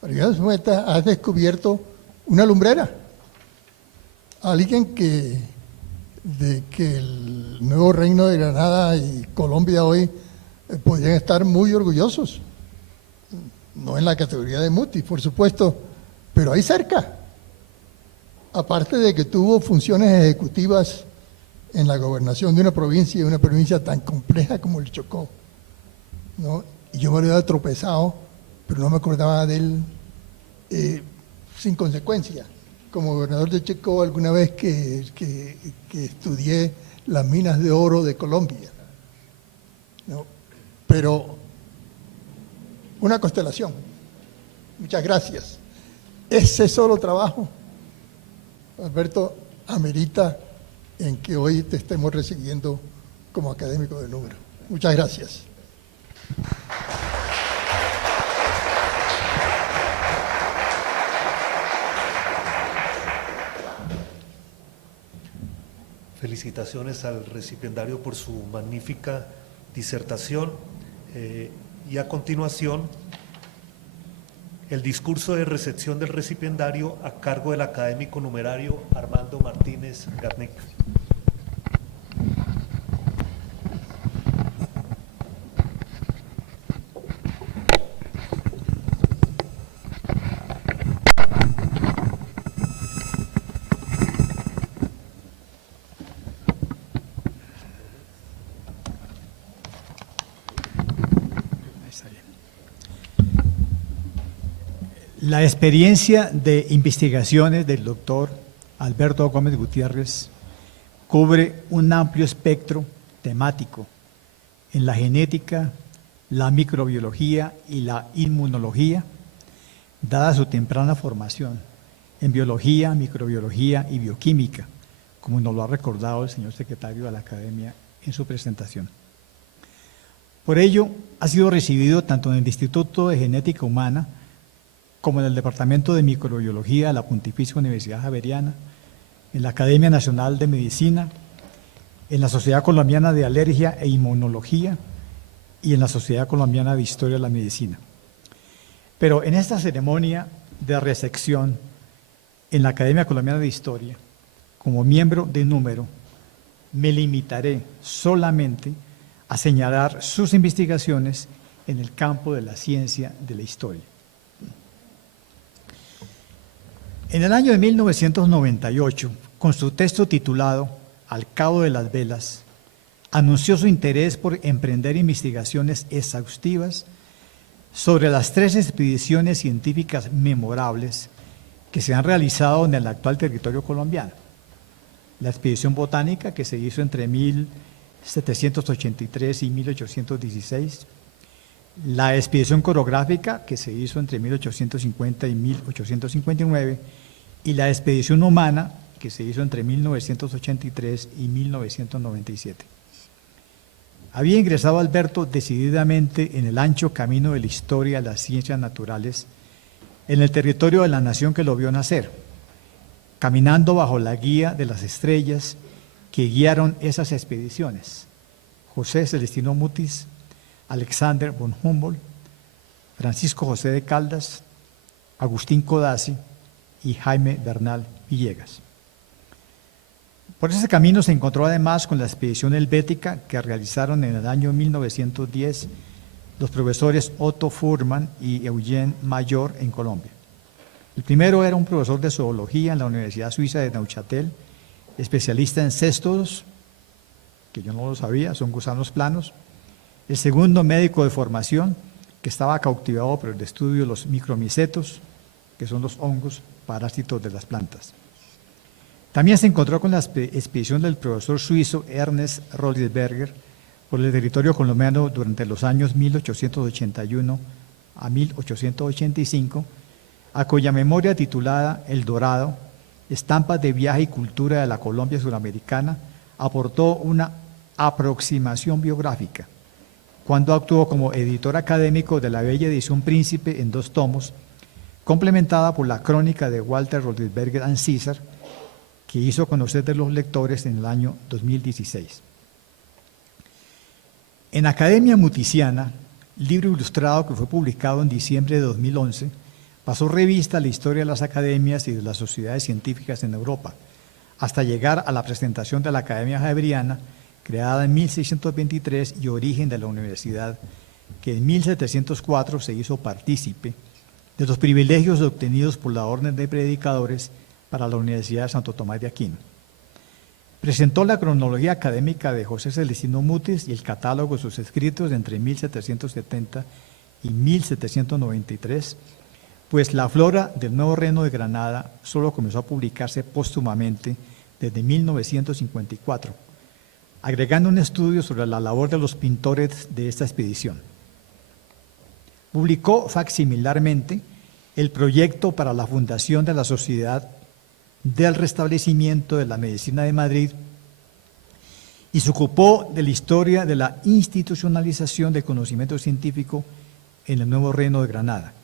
aruñando fuentes, has descubierto una lumbrera. Alguien que el nuevo Reino de Granada y Colombia hoy podrían estar muy orgullosos. No en la categoría de Mutis, por supuesto, pero ahí cerca. Aparte de que tuvo funciones ejecutivas en la gobernación de una provincia tan compleja como el Chocó, ¿no? Y yo me había tropezado, pero no me acordaba de él sin consecuencia. Como gobernador de Chocó, alguna vez que estudié las minas de oro de Colombia, ¿no? Pero una constelación. Muchas gracias. Ese solo trabajo, Alberto, amerita en que hoy te estemos recibiendo como académico de número. Muchas gracias. felicitaciones al recipiendario por su magnífica disertación. Y a continuación, el discurso de recepción del recipiendario a cargo del académico numerario Armando Martínez Garnica. La experiencia de investigaciones del doctor Alberto Gómez Gutiérrez cubre un amplio espectro temático en la genética, la microbiología y la inmunología, dada su temprana formación en biología, microbiología y bioquímica, como nos lo ha recordado el señor secretario de la Academia en su presentación. Por ello, ha sido recibido tanto en el Instituto de Genética Humana como en el Departamento de Microbiología de la Pontificia Universidad Javeriana, en la Academia Nacional de Medicina, en la Sociedad Colombiana de Alergia e Inmunología y en la Sociedad Colombiana de Historia de la Medicina. Pero en esta ceremonia de recepción en la Academia Colombiana de Historia, como miembro de número, me limitaré solamente a señalar sus investigaciones en el campo de la ciencia de la historia. En el año de 1998, con su texto titulado Al cabo de las velas, anunció su interés por emprender investigaciones exhaustivas sobre las 3 expediciones científicas memorables que se han realizado en el actual territorio colombiano. La expedición botánica, que se hizo entre 1783 y 1816, la expedición coreográfica, que se hizo entre 1850 y 1859, y la expedición humana, que se hizo entre 1983 y 1997. Había ingresado Alberto decididamente en el ancho camino de la historia de las ciencias naturales, en el territorio de la nación que lo vio nacer, caminando bajo la guía de las estrellas que guiaron esas expediciones: José Celestino Mutis, Alexander von Humboldt, Francisco José de Caldas, Agustín Codazzi y Jaime Bernal Villegas. Por ese camino se encontró además con la expedición helvética que realizaron en el año 1910 los profesores Otto Fuhrmann y Eugene Mayor en Colombia. El primero era un profesor de zoología en la Universidad Suiza de Neuchâtel, especialista en cestos, que yo no lo sabía, son gusanos planos. El segundo, médico de formación, que estaba cautivado por el estudio de los micromicetos, que son los hongos parásitos de las plantas. También se encontró con la expedición del profesor suizo Ernest Rolisberger por el territorio colombiano durante los años 1881 a 1885, a cuya memoria titulada El Dorado, estampas de viaje y cultura de la Colombia suramericana, aportó una aproximación biográfica, cuando actuó como editor académico de la bella edición Príncipe en 2 tomos, complementada por la crónica de Walter Rolisberger and Caesar, que hizo conocer de los lectores en el año 2016. En Academia Mutisiana, libro ilustrado que fue publicado en diciembre de 2011, pasó revista a la historia de las academias y de las sociedades científicas en Europa, hasta llegar a la presentación de la Academia Javeriana, creada en 1623 y origen de la universidad, que en 1704 se hizo partícipe de los privilegios obtenidos por la Orden de Predicadores para la Universidad de Santo Tomás de Aquino. Presentó la cronología académica de José Celestino Mutis y el catálogo de sus escritos entre 1770 y 1793, pues la flora del Nuevo Reino de Granada solo comenzó a publicarse póstumamente desde 1954, agregando un estudio sobre la labor de los pintores de esta expedición. Publicó facsimilarmente el proyecto para la fundación de la Sociedad del Restablecimiento de la Medicina de Madrid y se ocupó de la historia de la institucionalización del conocimiento científico en el Nuevo Reino de Granada.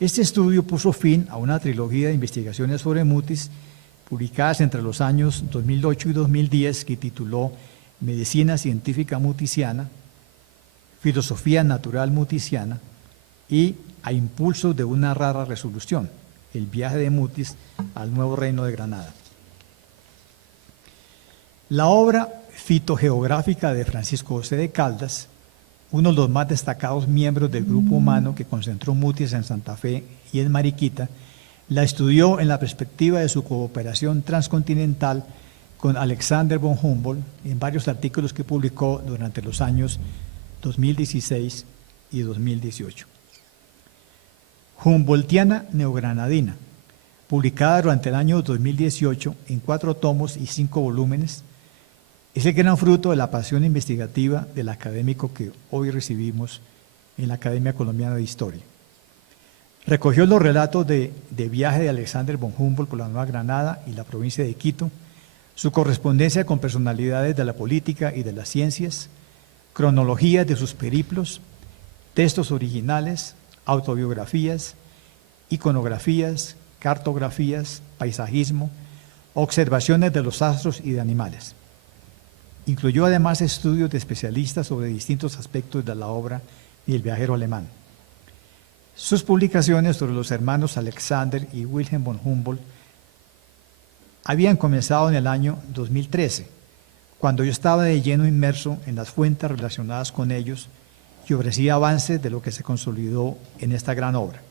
Este estudio puso fin a una trilogía de investigaciones sobre Mutis, publicadas entre los años 2008 y 2010, que tituló Medicina Científica Muticiana, Filosofía Natural Muticiana y A impulso de una rara resolución, el viaje de Mutis al Nuevo Reino de Granada. La obra fitogeográfica de Francisco José de Caldas, uno de los más destacados miembros del grupo humano que concentró Mutis en Santa Fe y en Mariquita, la estudió en la perspectiva de su cooperación transcontinental con Alexander von Humboldt en varios artículos que publicó durante los años 2016 y 2018. Humboldtiana Neogranadina, publicada durante el año 2018 en 4 tomos y 5 volúmenes, es el gran fruto de la pasión investigativa del académico que hoy recibimos en la Academia Colombiana de Historia. Recogió los relatos de viaje de Alexander von Humboldt por la Nueva Granada y la provincia de Quito, su correspondencia con personalidades de la política y de las ciencias, cronologías de sus periplos, textos originales, autobiografías, iconografías, cartografías, paisajismo, observaciones de los astros y de animales. Incluyó además estudios de especialistas sobre distintos aspectos de la obra y el viajero alemán. Sus publicaciones sobre los hermanos Alexander y Wilhelm von Humboldt habían comenzado en el año 2013, cuando yo estaba de lleno inmerso en las fuentes relacionadas con ellos y ofrecía avances de lo que se consolidó en esta gran obra.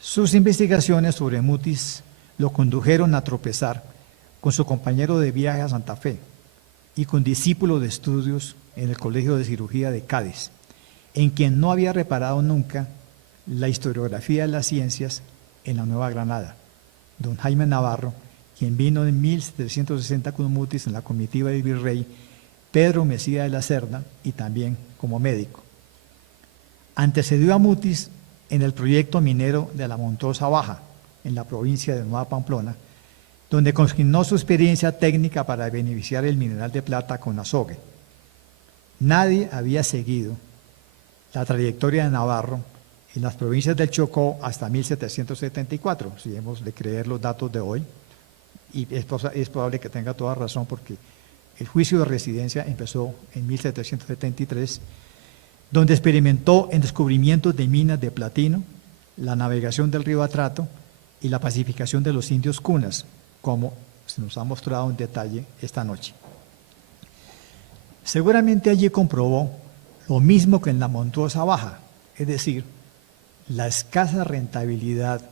Sus investigaciones sobre Mutis lo condujeron a tropezar con su compañero de viaje a Santa Fe y con discípulo de estudios en el Colegio de Cirugía de Cádiz, en quien no había reparado nunca la historiografía de las ciencias en la Nueva Granada, don Jaime Navarro, quien vino en 1760 con Mutis en la comitiva del virrey Pedro Mesía de la Cerda y también como médico. Antecedió a Mutis en el proyecto minero de la Montosa Baja, en la provincia de Nueva Pamplona, donde consignó su experiencia técnica para beneficiar el mineral de plata con azogue. Nadie había seguido la trayectoria de Navarro en las provincias del Chocó hasta 1774, si hemos de creer los datos de hoy, y es probable que tenga toda razón porque el juicio de residencia empezó en 1773, donde experimentó en descubrimientos de minas de platino, la navegación del río Atrato y la pacificación de los indios cunas, como se nos ha mostrado en detalle esta noche. Seguramente allí comprobó lo mismo que en la Montuosa Baja, es decir, la escasa rentabilidad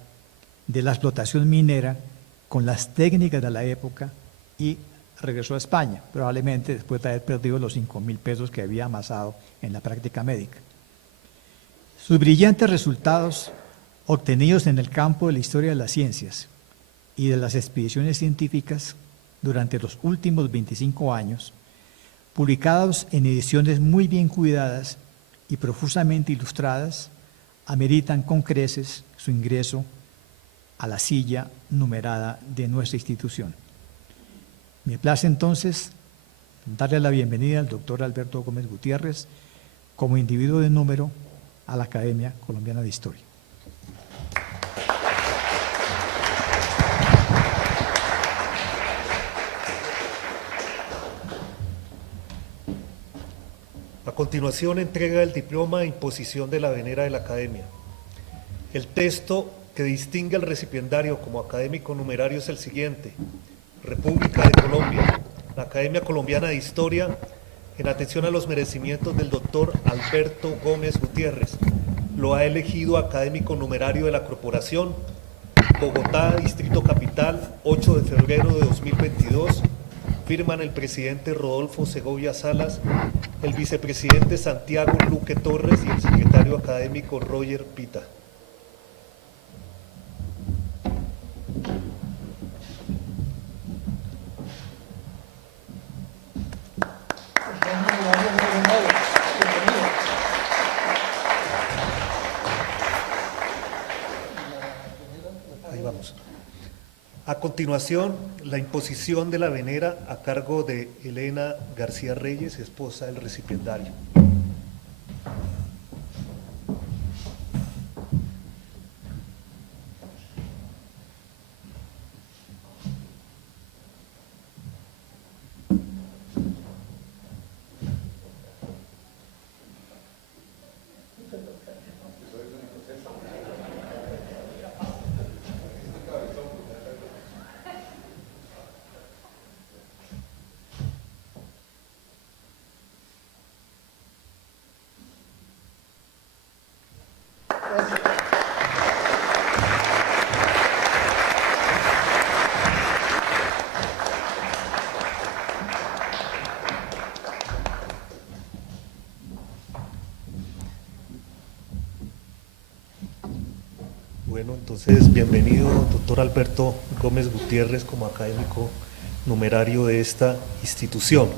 de la explotación minera con las técnicas de la época y regresó a España, probablemente después de haber perdido los 5.000 pesos que había amasado en la práctica médica. Sus brillantes resultados obtenidos en el campo de la historia de las ciencias y de las expediciones científicas durante los últimos 25 años, publicados en ediciones muy bien cuidadas y profusamente ilustradas, ameritan con creces su ingreso a la silla numerada de nuestra institución. Me place entonces darle la bienvenida al doctor Alberto Gómez Gutiérrez como individuo de número a la Academia Colombiana de Historia. A continuación, entrega el diploma de imposición de la venera de la Academia. El texto que distingue al recipiendario como académico numerario es el siguiente: República de Colombia, la Academia Colombiana de Historia, en atención a los merecimientos del doctor Alberto Gómez Gutiérrez, lo ha elegido académico numerario de la Corporación, Bogotá, Distrito Capital, 8 de febrero de 2022. Firman el presidente Rodolfo Segovia Salas, el vicepresidente Santiago Luque Torres y el secretario académico Roger Pita. Ahí vamos. A continuación, la imposición de la venera a cargo de Elena García Reyes, esposa del recipiendario. Bueno, entonces bienvenido, doctor Alberto Gómez Gutiérrez, como académico numerario de esta institución.